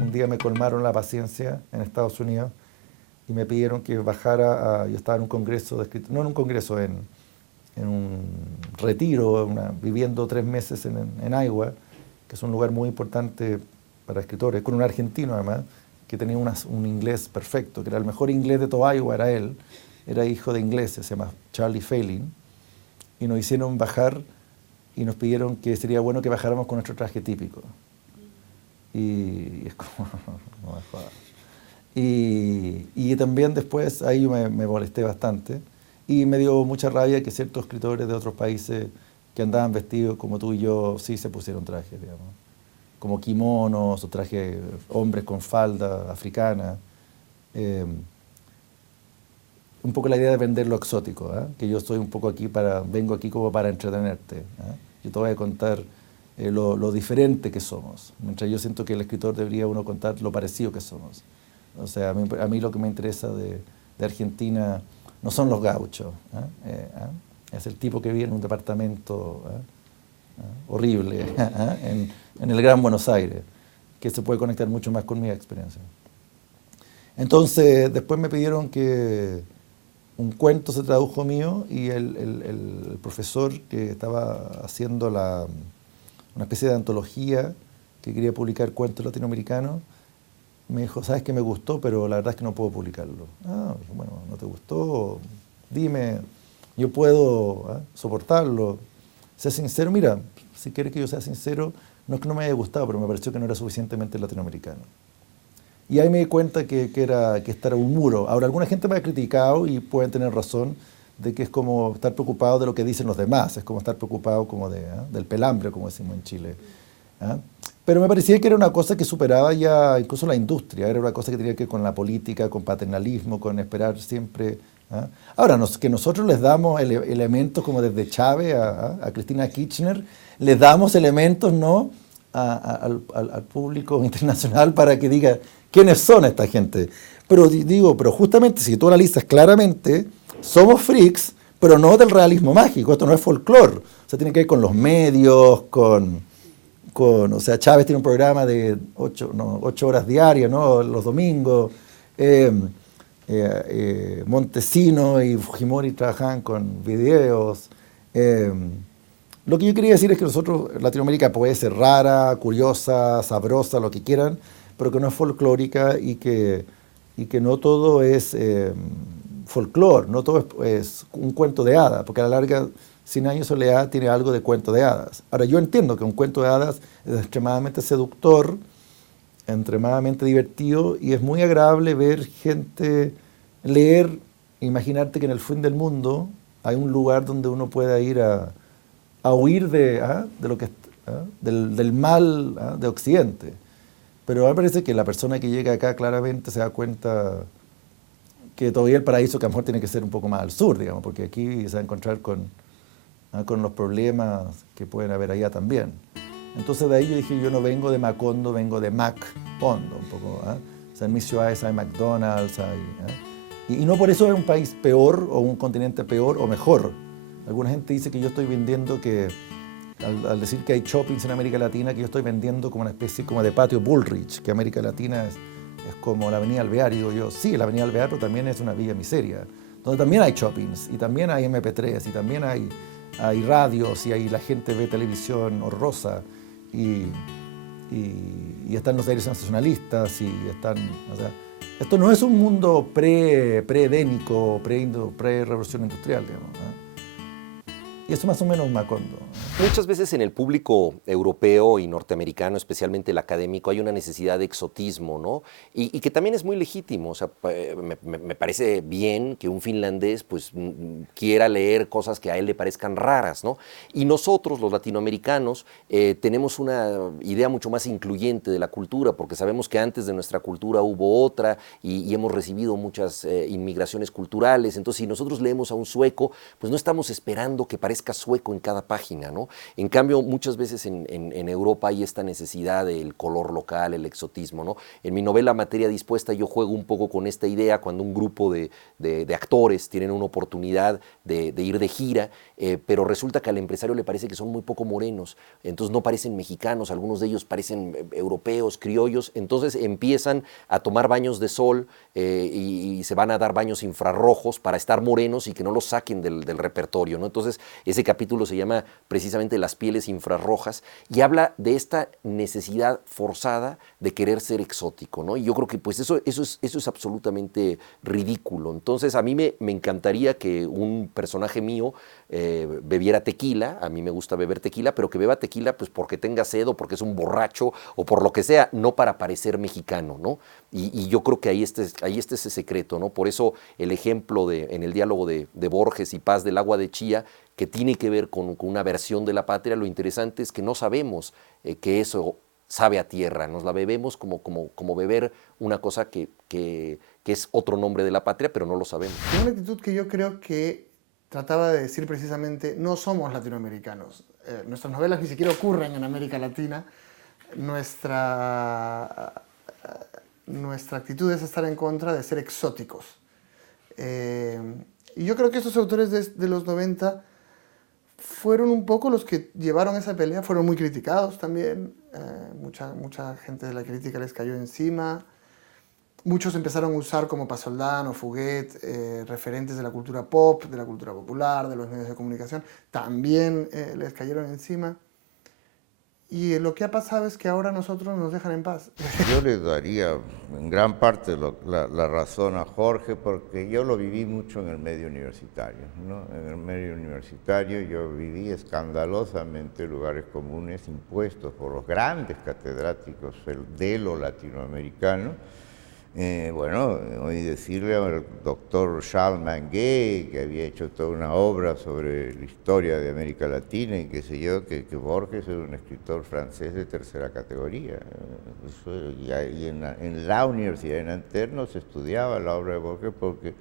Un día me colmaron la paciencia en Estados Unidos y me pidieron que bajara yo estaba en un congreso de escritores, no en un congreso, en un retiro, viviendo 3 meses en Iowa, que es un lugar muy importante para escritores, con un argentino además, que tenía un inglés perfecto, que era el mejor inglés de todo Iowa, era él, era hijo de ingleses, se llama Charlie Failing, y nos hicieron bajar y nos pidieron que sería bueno que bajáramos con nuestro traje típico. Y es como, no me jodas. Y también después ahí me molesté bastante y me dio mucha rabia que ciertos escritores de otros países que andaban vestidos como tú y yo sí se pusieron trajes, digamos, como kimonos o trajes, hombres con falda africana. Un poco la idea de vender lo exótico, que yo estoy un poco aquí vengo aquí como para entretenerte. Yo te voy a contar lo diferente que somos, mientras yo siento que el escritor debería uno contar lo parecido que somos. O sea, a mí lo que me interesa de Argentina no son los gauchos, es el tipo que vive en un departamento horrible en el Gran Buenos Aires, que se puede conectar mucho más con mi experiencia. Entonces, después me pidieron que un cuento se tradujo mío y el profesor que estaba haciendo una especie de antología que quería publicar cuentos latinoamericanos, me dijo, sabes que me gustó, pero la verdad es que no puedo publicarlo. Bueno, ¿no te gustó? Dime, yo puedo soportarlo. Sé sincero, mira, si quieres que yo sea sincero, no es que no me haya gustado, pero me pareció que no era suficientemente latinoamericano. Y ahí me di cuenta que este era un muro. Ahora, alguna gente me ha criticado y pueden tener razón de que es como estar preocupado de lo que dicen los demás, es como estar preocupado como del pelambre, como decimos en Chile. Pero me parecía que era una cosa que superaba ya incluso la industria, era una cosa que tenía que ver con la política, con paternalismo, con esperar siempre. Ahora, que nosotros les damos elementos como desde Chávez a Cristina Kirchner, les damos elementos, ¿no?, al público internacional para que diga quiénes son esta gente. Pero pero justamente si tú analizas claramente, somos freaks, pero no del realismo mágico, esto no es folclore, o sea, tiene que ver con los medios, o sea, Chávez tiene un programa de 8 horas diarias, ¿no?, los domingos, Montesino y Fujimori trabajan con videos. Lo que yo quería decir es que nosotros, Latinoamérica puede ser rara, curiosa, sabrosa, lo que quieran, pero que no es folclórica y que no todo es folclore, no todo es un cuento de hadas, porque a la larga 100 años de soledad tiene algo de cuento de hadas. Ahora, yo entiendo que un cuento de hadas es extremadamente seductor, extremadamente divertido y es muy agradable ver gente leer, imaginarte que en el fin del mundo hay un lugar donde uno pueda ir a huir de lo que del mal de Occidente. Pero me parece que la persona que llega acá claramente se da cuenta que todavía el paraíso que a lo mejor tiene que ser un poco más al sur, digamos, porque aquí se va a encontrar con los problemas que pueden haber allá también. Entonces de ahí yo dije, yo no vengo de Macondo, vengo de Mac-Pondo, un poco. O sea, en mis ciudades hay McDonald's, y no por eso es un país peor o un continente peor o mejor. Alguna gente dice que yo estoy vendiendo que, al decir que hay shoppings en América Latina, que yo estoy vendiendo como una especie como de patio Bullrich, que América Latina es como la Avenida Alvear. Y digo yo, sí, la Avenida Alvear, pero también es una villa miseria, donde también hay shoppings, y también hay MP3, y también hay radios, y ahí la gente ve televisión horrorosa, y están los diarios sensacionalistas, y están... O sea, esto no es un mundo pre-edénico, pre-revolución industrial, digamos. Y eso más o menos Macondo. Muchas veces en el público europeo y norteamericano, especialmente el académico, hay una necesidad de exotismo, ¿no? Y que también es muy legítimo. O sea, me parece bien que un finlandés pues, quiera leer cosas que a él le parezcan raras, ¿no? Y nosotros, los latinoamericanos, tenemos una idea mucho más incluyente de la cultura, porque sabemos que antes de nuestra cultura hubo otra y hemos recibido muchas inmigraciones culturales. Entonces, si nosotros leemos a un sueco, pues no estamos esperando que parezca sueco en cada página, ¿no? En cambio, muchas veces en Europa hay esta necesidad del color local, el exotismo, ¿no? En mi novela Materia Dispuesta yo juego un poco con esta idea cuando un grupo de actores tienen una oportunidad de ir de gira, pero resulta que al empresario le parece que son muy poco morenos, entonces no parecen mexicanos, algunos de ellos parecen europeos, criollos, entonces empiezan a tomar baños de sol y se van a dar baños infrarrojos para estar morenos y que no los saquen del repertorio, ¿no? Entonces, ese capítulo se llama precisamente Las pieles infrarrojas y habla de esta necesidad forzada de querer ser exótico, ¿no? Y yo creo que pues eso es absolutamente ridículo. Entonces a mí me encantaría que un personaje mío bebiera tequila, a mí me gusta beber tequila, pero que beba tequila pues porque tenga sed o porque es un borracho o por lo que sea, no para parecer mexicano, ¿no? Y yo creo que ahí está ese secreto, ¿no? Por eso el ejemplo en el diálogo de Borges y Paz del agua de Chía, que tiene que ver con una versión de la patria, lo interesante es que no sabemos que eso sabe a tierra, nos la bebemos como beber una cosa que es otro nombre de la patria, pero no lo sabemos. Una actitud que yo creo que trataba de decir precisamente, no somos latinoamericanos, nuestras novelas ni siquiera ocurren en América Latina, nuestra actitud es estar en contra de ser exóticos. Y yo creo que estos autores de los 90 fueron un poco los que llevaron esa pelea, fueron muy criticados también, mucha gente de la crítica les cayó encima, muchos empezaron a usar como Pasoldán o Fuguet referentes de la cultura pop, de la cultura popular, de los medios de comunicación, también les cayeron encima. Y lo que ha pasado es que ahora nosotros nos dejan en paz. Yo le daría en gran parte la razón a Jorge porque yo lo viví mucho en el medio universitario, ¿no? En el medio universitario yo viví escandalosamente lugares comunes impuestos por los grandes catedráticos de lo latinoamericano. Bueno, oí decirle al doctor Charles Manguet, que había hecho toda una obra sobre la historia de América Latina y qué sé yo, que Borges era un escritor francés de tercera categoría. Y en la universidad de Nanterre no se estudiaba la obra de Borges porque,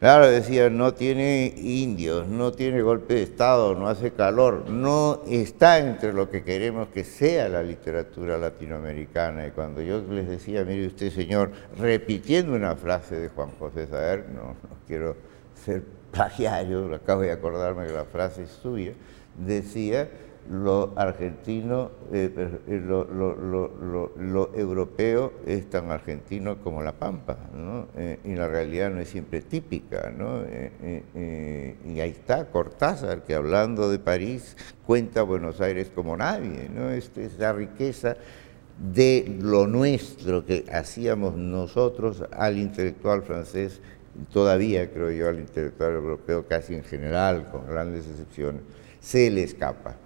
claro, decía, no tiene indios, no tiene golpe de Estado, no hace calor, no está entre lo que queremos que sea la literatura latinoamericana. Y cuando yo les decía, mire usted, señor, repitiendo una frase de Juan José Saer, no quiero ser plagiario, acabo de acordarme que la frase es suya, decía, lo argentino, lo europeo es tan argentino como la Pampa, ¿no? Y la realidad no es siempre típica, ¿no? Y ahí está Cortázar, que hablando de París cuenta Buenos Aires como nadie, ¿no? Esa riqueza de lo nuestro que hacíamos nosotros al intelectual francés, todavía creo yo al intelectual europeo casi en general, con grandes excepciones, se le escapa.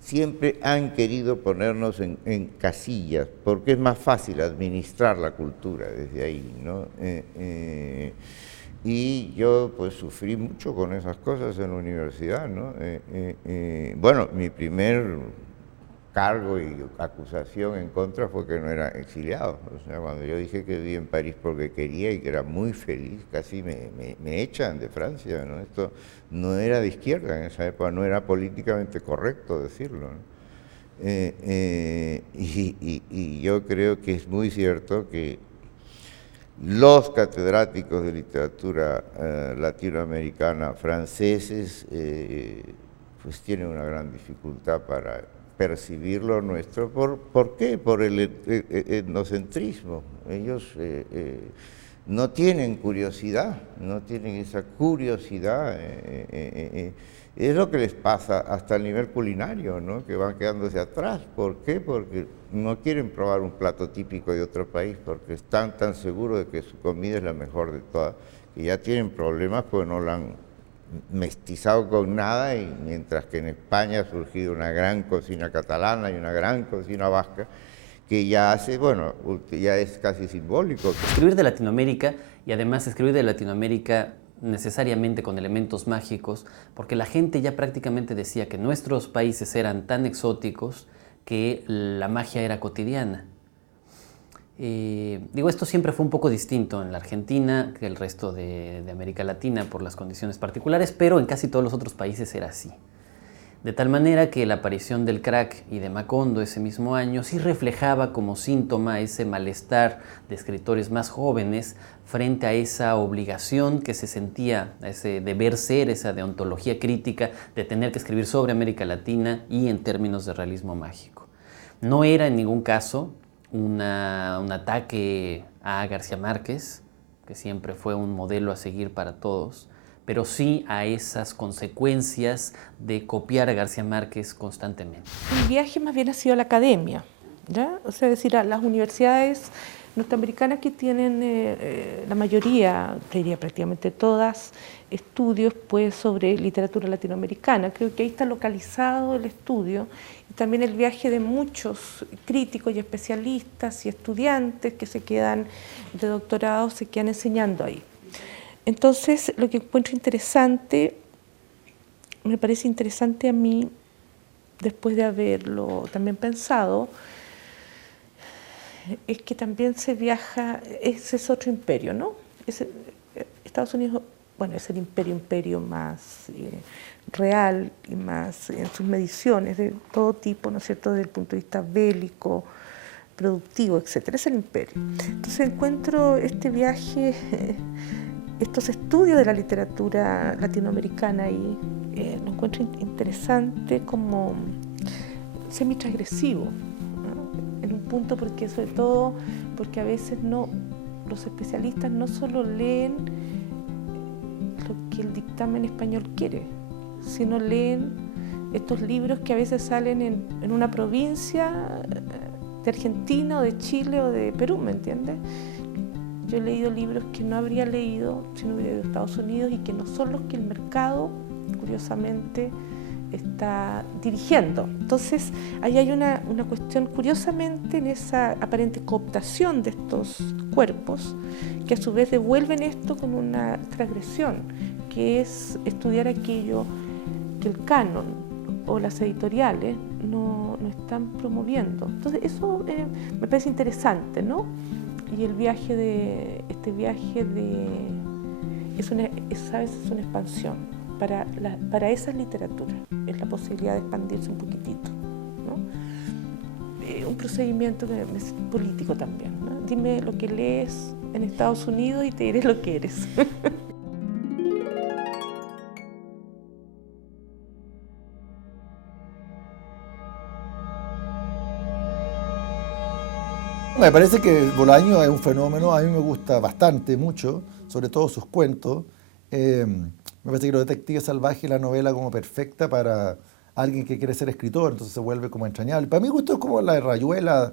Siempre han querido ponernos en casillas, porque es más fácil administrar la cultura desde ahí, ¿no? Y yo pues sufrí mucho con esas cosas en la universidad, ¿no? Bueno, mi primer cargo y acusación en contra fue que no era exiliado. O sea, cuando yo dije que viví en París porque quería y que era muy feliz, casi me echan de Francia, ¿no? Esto no era de izquierda en esa época, no era políticamente correcto decirlo, ¿no? Y yo creo que es muy cierto que los catedráticos de literatura latinoamericana franceses pues tienen una gran dificultad para percibir lo nuestro. ¿Por qué? Por el etnocentrismo. Ellos no tienen curiosidad, no tienen esa curiosidad. Es lo que les pasa hasta el nivel culinario, ¿no? Que van quedándose atrás. ¿Por qué? Porque no quieren probar un plato típico de otro país, porque están tan seguros de que su comida es la mejor de todas, que ya tienen problemas porque no la han mestizado con nada, y mientras que en España ha surgido una gran cocina catalana y una gran cocina vasca, que ya hace, bueno, ya es casi simbólico. Escribir de Latinoamérica, y además escribir de Latinoamérica necesariamente con elementos mágicos, porque la gente ya prácticamente decía que nuestros países eran tan exóticos que la magia era cotidiana. Esto siempre fue un poco distinto en la Argentina que el resto de América Latina por las condiciones particulares, pero en casi todos los otros países era así. De tal manera que la aparición del crack y de Macondo ese mismo año sí reflejaba como síntoma ese malestar de escritores más jóvenes frente a esa obligación que se sentía, a ese deber ser, esa deontología crítica de tener que escribir sobre América Latina y en términos de realismo mágico. No era en ningún caso un ataque a García Márquez, que siempre fue un modelo a seguir para todos, pero sí a esas consecuencias de copiar a García Márquez constantemente. El viaje más bien ha sido a la academia, ¿ya? O sea, es decir, a las universidades norteamericanas que tienen la mayoría, te diría prácticamente todas, estudios pues, sobre literatura latinoamericana. Creo que ahí está localizado el estudio y también el viaje de muchos críticos y especialistas y estudiantes que se quedan de doctorado, se quedan enseñando ahí. Entonces, lo que encuentro interesante, me parece interesante a mí, después de haberlo también pensado, es que también se viaja, ese es otro imperio, ¿no? Estados Unidos, bueno, es el imperio más real y más en sus mediciones de todo tipo, ¿no es cierto?, desde el punto de vista bélico, productivo, etcétera, es el imperio. Entonces encuentro este viaje, estos estudios de la literatura latinoamericana y lo encuentro interesante como semi-transgresivo, ¿no? En un punto porque sobre todo porque a veces los especialistas no solo leen lo que el dictamen español quiere, sino leen estos libros que a veces salen en una provincia de Argentina o de Chile o de Perú, ¿me entiendes? Yo he leído libros que no habría leído si no hubiera ido a Estados Unidos y que no son los que el mercado, curiosamente, está dirigiendo. Entonces, ahí hay una cuestión, curiosamente, en esa aparente cooptación de estos cuerpos, que a su vez devuelven esto con una transgresión, que es estudiar aquello que el canon o las editoriales no están promoviendo. Entonces, eso me parece interesante, ¿no? Y el viaje es una expansión para esas literaturas, es la posibilidad de expandirse un poquitito, ¿no? Un procedimiento es político también, ¿no? Dime lo que lees en Estados Unidos y te diré lo que eres. Me parece que Bolaño es un fenómeno, a mí me gusta bastante, mucho, sobre todo sus cuentos. Me parece que Los Detectives Salvajes, la novela como perfecta para alguien que quiere ser escritor, entonces se vuelve como entrañable. Para mi gusto es como la Rayuela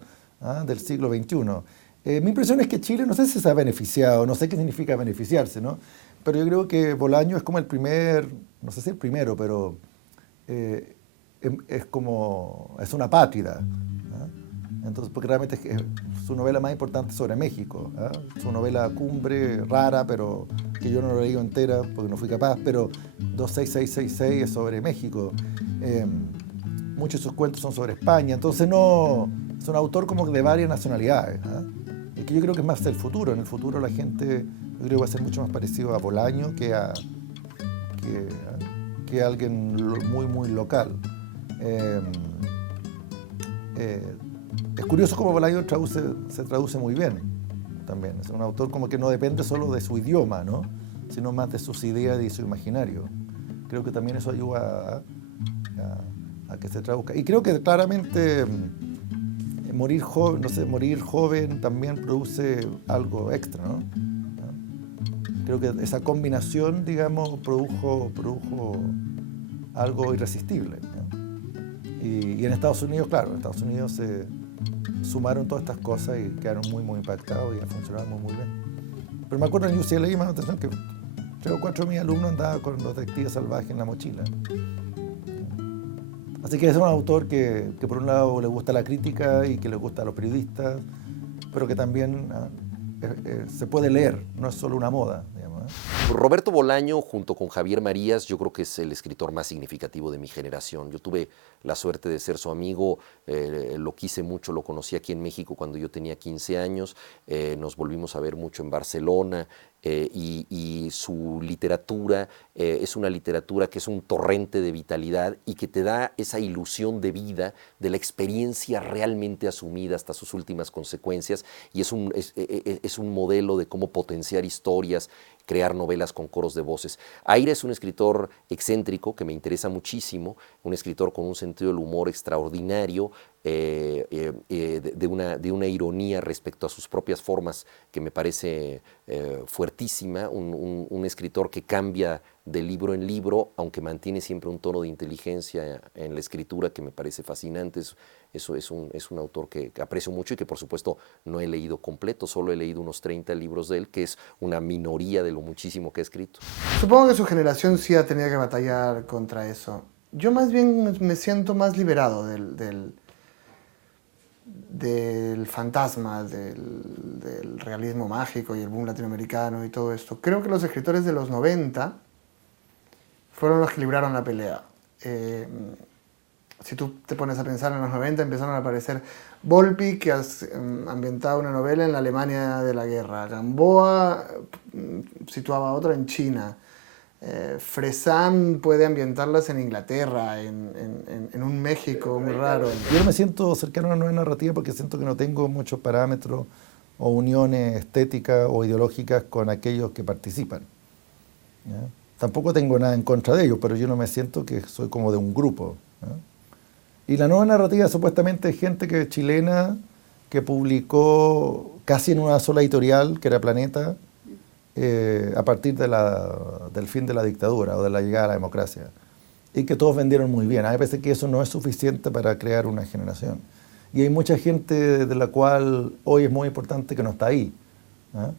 del siglo XXI. Mi impresión es que Chile, no sé si se ha beneficiado, no sé qué significa beneficiarse, ¿no? Pero yo creo que Bolaño es como el primer, no sé si el primero, pero es una pátria. Entonces, porque realmente es su novela más importante sobre México, su novela cumbre, rara, pero que yo no la he leído entera porque no fui capaz, pero 26666 es sobre México. Muchos de sus cuentos son sobre España, entonces no es un autor como de varias nacionalidades, y que yo creo que es más del futuro. En el futuro la gente, yo creo que va a ser mucho más parecido a Bolaño que a alguien muy, muy local. Es curioso cómo Bolaño se traduce muy bien también. Es un autor como que no depende solo de su idioma, ¿no? Sino más de sus ideas y su imaginario. Creo que también eso ayuda a que se traduzca. Y creo que claramente morir joven también produce algo extra, ¿no? Creo que esa combinación, digamos, produjo algo irresistible, ¿no? Y en Estados Unidos, claro, en Estados Unidos se sumaron todas estas cosas y quedaron muy, muy impactados y funcionaron muy, muy bien. Pero me acuerdo en UCLA, más atención, que 3 o 4 de mis alumnos andaban con los detectives salvajes en la mochila. Así que es un autor que por un lado le gusta la crítica y que le gusta a los periodistas, pero que también se puede leer, no es solo una moda, digamos, ¿eh? Roberto Bolaño, junto con Javier Marías, yo creo que es el escritor más significativo de mi generación. Yo tuve la suerte de ser su amigo, lo quise mucho, lo conocí aquí en México cuando yo tenía 15 años, nos volvimos a ver mucho en Barcelona, y su literatura es una literatura que es un torrente de vitalidad y que te da esa ilusión de vida, de la experiencia realmente asumida hasta sus últimas consecuencias, y es un modelo de cómo potenciar historias, crear novelas con coros de voces. Aira es un escritor excéntrico que me interesa muchísimo, un escritor con un sentido del humor extraordinario, de una ironía respecto a sus propias formas que me parece fuertísima, un escritor que cambia de libro en libro, aunque mantiene siempre un tono de inteligencia en la escritura que me parece fascinante. Eso es un autor que aprecio mucho y que por supuesto no he leído completo, solo he leído unos 30 libros de él, que es una minoría de lo muchísimo que ha escrito. Supongo que su generación sí ha tenido que batallar contra eso. Yo más bien me siento más liberado del fantasma, del realismo mágico y el boom latinoamericano y todo esto. Creo que los escritores de los 90 fueron los que libraron la pelea. Si tú te pones a pensar, en los 90 empezaron a aparecer Volpi, que ambientaba una novela en la Alemania de la guerra. Gamboa situaba otra en China. Fresán puede ambientarlas en Inglaterra, en un México muy raro. Yo no me siento cercano a una nueva narrativa porque siento que no tengo muchos parámetros o uniones estéticas o ideológicas con aquellos que participan, ¿ya? Tampoco tengo nada en contra de ellos, pero yo no me siento que soy como de un grupo, ¿ya? Y la nueva narrativa supuestamente es gente que chilena que publicó casi en una sola editorial, que era Planeta, a partir del fin de la dictadura o de la llegada a la democracia, y que todos vendieron muy bien. A mí me parece que eso no es suficiente para crear una generación. Y hay mucha gente de la cual hoy es muy importante que no está ahí, ¿eh?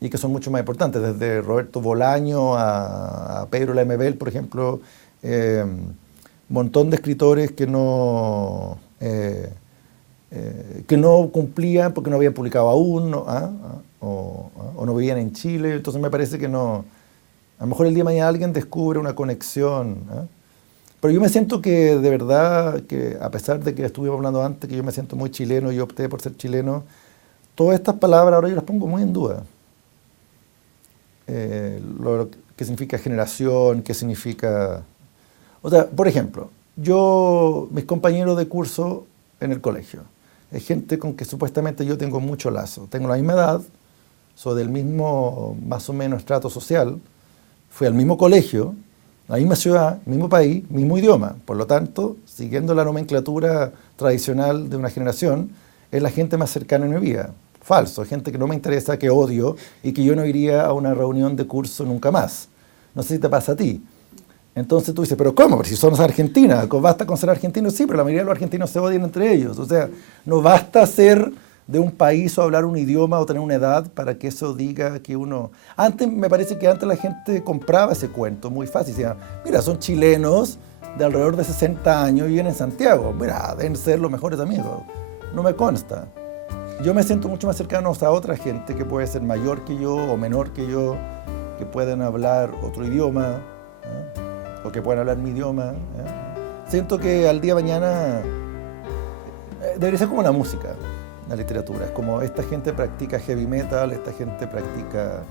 Y que son mucho más importantes, desde Roberto Bolaño a Pedro Lemebel, por ejemplo, montón de escritores que no cumplían porque no habían publicado aún, ¿no? O no vivían en Chile. Entonces me parece que no. A lo mejor el día de mañana alguien descubre una conexión, ¿eh? Pero yo me siento que de verdad, que a pesar de que estuvimos hablando antes, que yo me siento muy chileno y opté por ser chileno, todas estas palabras ahora yo las pongo muy en duda. Lo que significa generación, qué significa... O sea, por ejemplo, mis compañeros de curso en el colegio, es gente con que supuestamente yo tengo mucho lazo. Tengo la misma edad, soy del mismo, más o menos, estrato social, fui al mismo colegio, la misma ciudad, mismo país, mismo idioma. Por lo tanto, siguiendo la nomenclatura tradicional de una generación, es la gente más cercana en mi vida. Falso, gente que no me interesa, que odio y que yo no iría a una reunión de curso nunca más. No sé si te pasa a ti. Entonces tú dices, ¿pero cómo? Pero si somos Argentina, ¿basta con ser argentinos? Sí, pero la mayoría de los argentinos se odian entre ellos. O sea, no basta ser de un país o hablar un idioma o tener una edad para que eso diga que uno... Antes, me parece que antes la gente compraba ese cuento muy fácil. Decía, mira, son chilenos de alrededor de 60 años y viven en Santiago. Mira, deben ser los mejores amigos. No me consta. Yo me siento mucho más cercano a otra gente que puede ser mayor que yo o menor que yo, que pueden hablar otro idioma, ¿eh? O que pueden hablar mi idioma, ¿eh? Siento que al día de mañana debería ser como la música, la literatura. Es como esta gente practica heavy metal, esta gente practica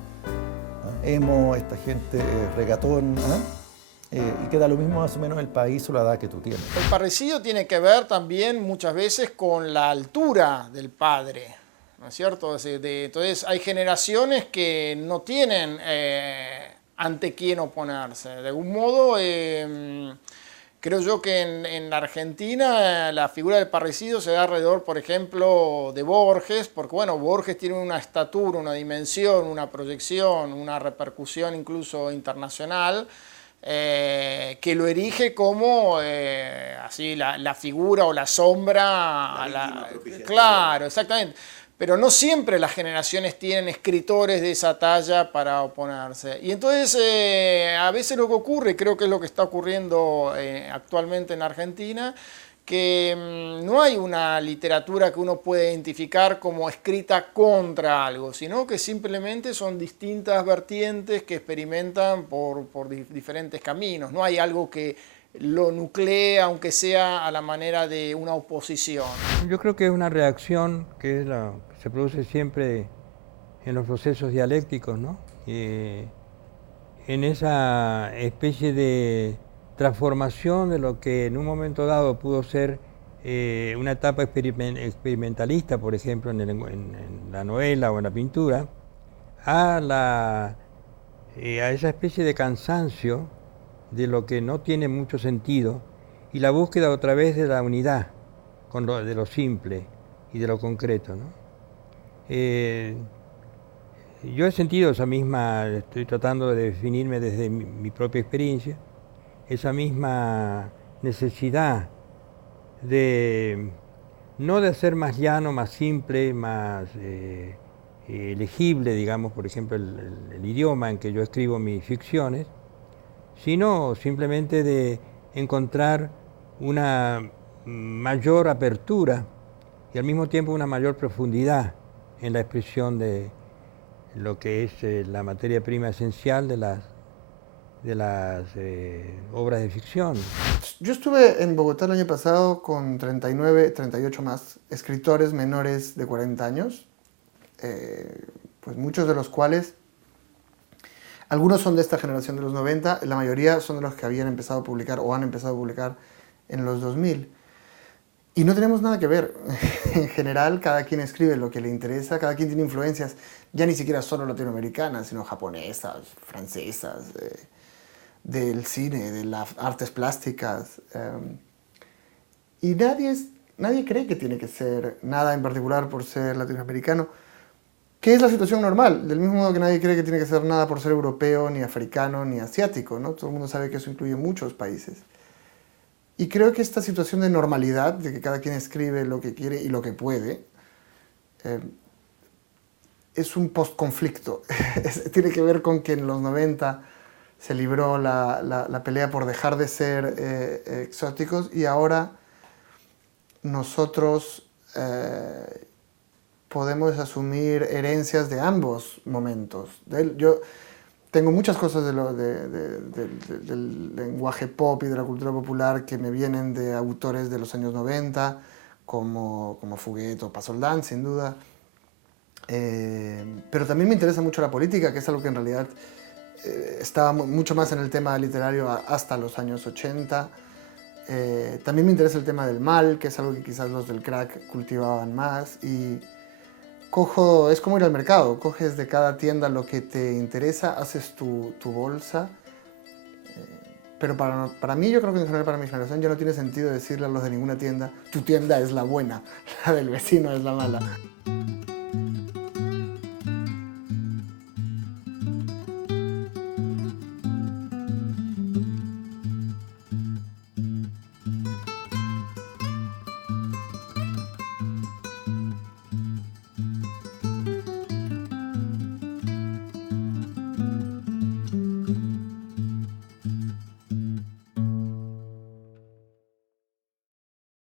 emo, esta gente reggaetón, y queda lo mismo más o menos el país o la edad que tú tienes. El parricidio tiene que ver también muchas veces con la altura del padre, ¿no es cierto? Entonces hay generaciones que no tienen ante quién oponerse. De algún modo, creo yo que en la Argentina la figura del parricidio se da alrededor, por ejemplo, de Borges, porque bueno, Borges tiene una estatura, una dimensión, una proyección, una repercusión incluso internacional, que lo erige como así la figura o la sombra. Claro, exactamente. pero no siempre las generaciones tienen escritores de esa talla para oponerse. Y entonces a veces lo que ocurre, creo que es lo que está ocurriendo actualmente en Argentina, que no hay una literatura que uno pueda identificar como escrita contra algo, sino que simplemente son distintas vertientes que experimentan por diferentes caminos. No hay algo que lo nuclea, aunque sea a la manera de una oposición. Yo creo que es una reacción que se produce siempre en los procesos dialécticos, ¿no? En esa especie de transformación de lo que en un momento dado pudo ser una etapa experimentalista, por ejemplo, en la novela o en la pintura, a esa especie de cansancio de lo que no tiene mucho sentido y la búsqueda otra vez de la unidad, de lo simple y de lo concreto, ¿no? Yo he sentido esa misma, estoy tratando de definirme desde mi propia experiencia, esa misma necesidad de no de hacer más llano, más simple, más legible, digamos, por ejemplo, el idioma en que yo escribo mis ficciones, sino simplemente de encontrar una mayor apertura y al mismo tiempo una mayor profundidad en la expresión de lo que es la materia prima esencial de las obras de ficción. Yo estuve en Bogotá el año pasado con 38 más escritores menores de 40 años, pues muchos de los cuales, algunos son de esta generación de los 90, la mayoría son de los que habían empezado a publicar o han empezado a publicar en los 2000. Y no tenemos nada que ver. En general, cada quien escribe lo que le interesa, cada quien tiene influencias, ya ni siquiera solo latinoamericanas, sino japonesas, francesas, del cine, de las artes plásticas. Y nadie cree que tiene que ser nada en particular por ser latinoamericano, que es la situación normal, del mismo modo que nadie cree que tiene que ser nada por ser europeo, ni africano, ni asiático, ¿no? Todo el mundo sabe que eso incluye muchos países. Y creo que esta situación de normalidad, de que cada quien escribe lo que quiere y lo que puede, es un post-conflicto. Tiene que ver con que en los 90 se libró la pelea por dejar de ser exóticos y ahora nosotros podemos asumir herencias de ambos momentos. Yo tengo muchas cosas del lenguaje pop y de la cultura popular que me vienen de autores de los años 90, como Fuguet o Pasoldán, sin duda. Pero también me interesa mucho la política, que es algo que en realidad estaba mucho más en el tema literario hasta los años 80. También me interesa el tema del mal, que es algo que quizás los del crack cultivaban más. Y es como ir al mercado, coges de cada tienda lo que te interesa, haces tu bolsa. Pero para mí, yo creo que en general para mi generación ya no tiene sentido decirle a los de ninguna tienda, tu tienda es la buena, la del vecino es la mala.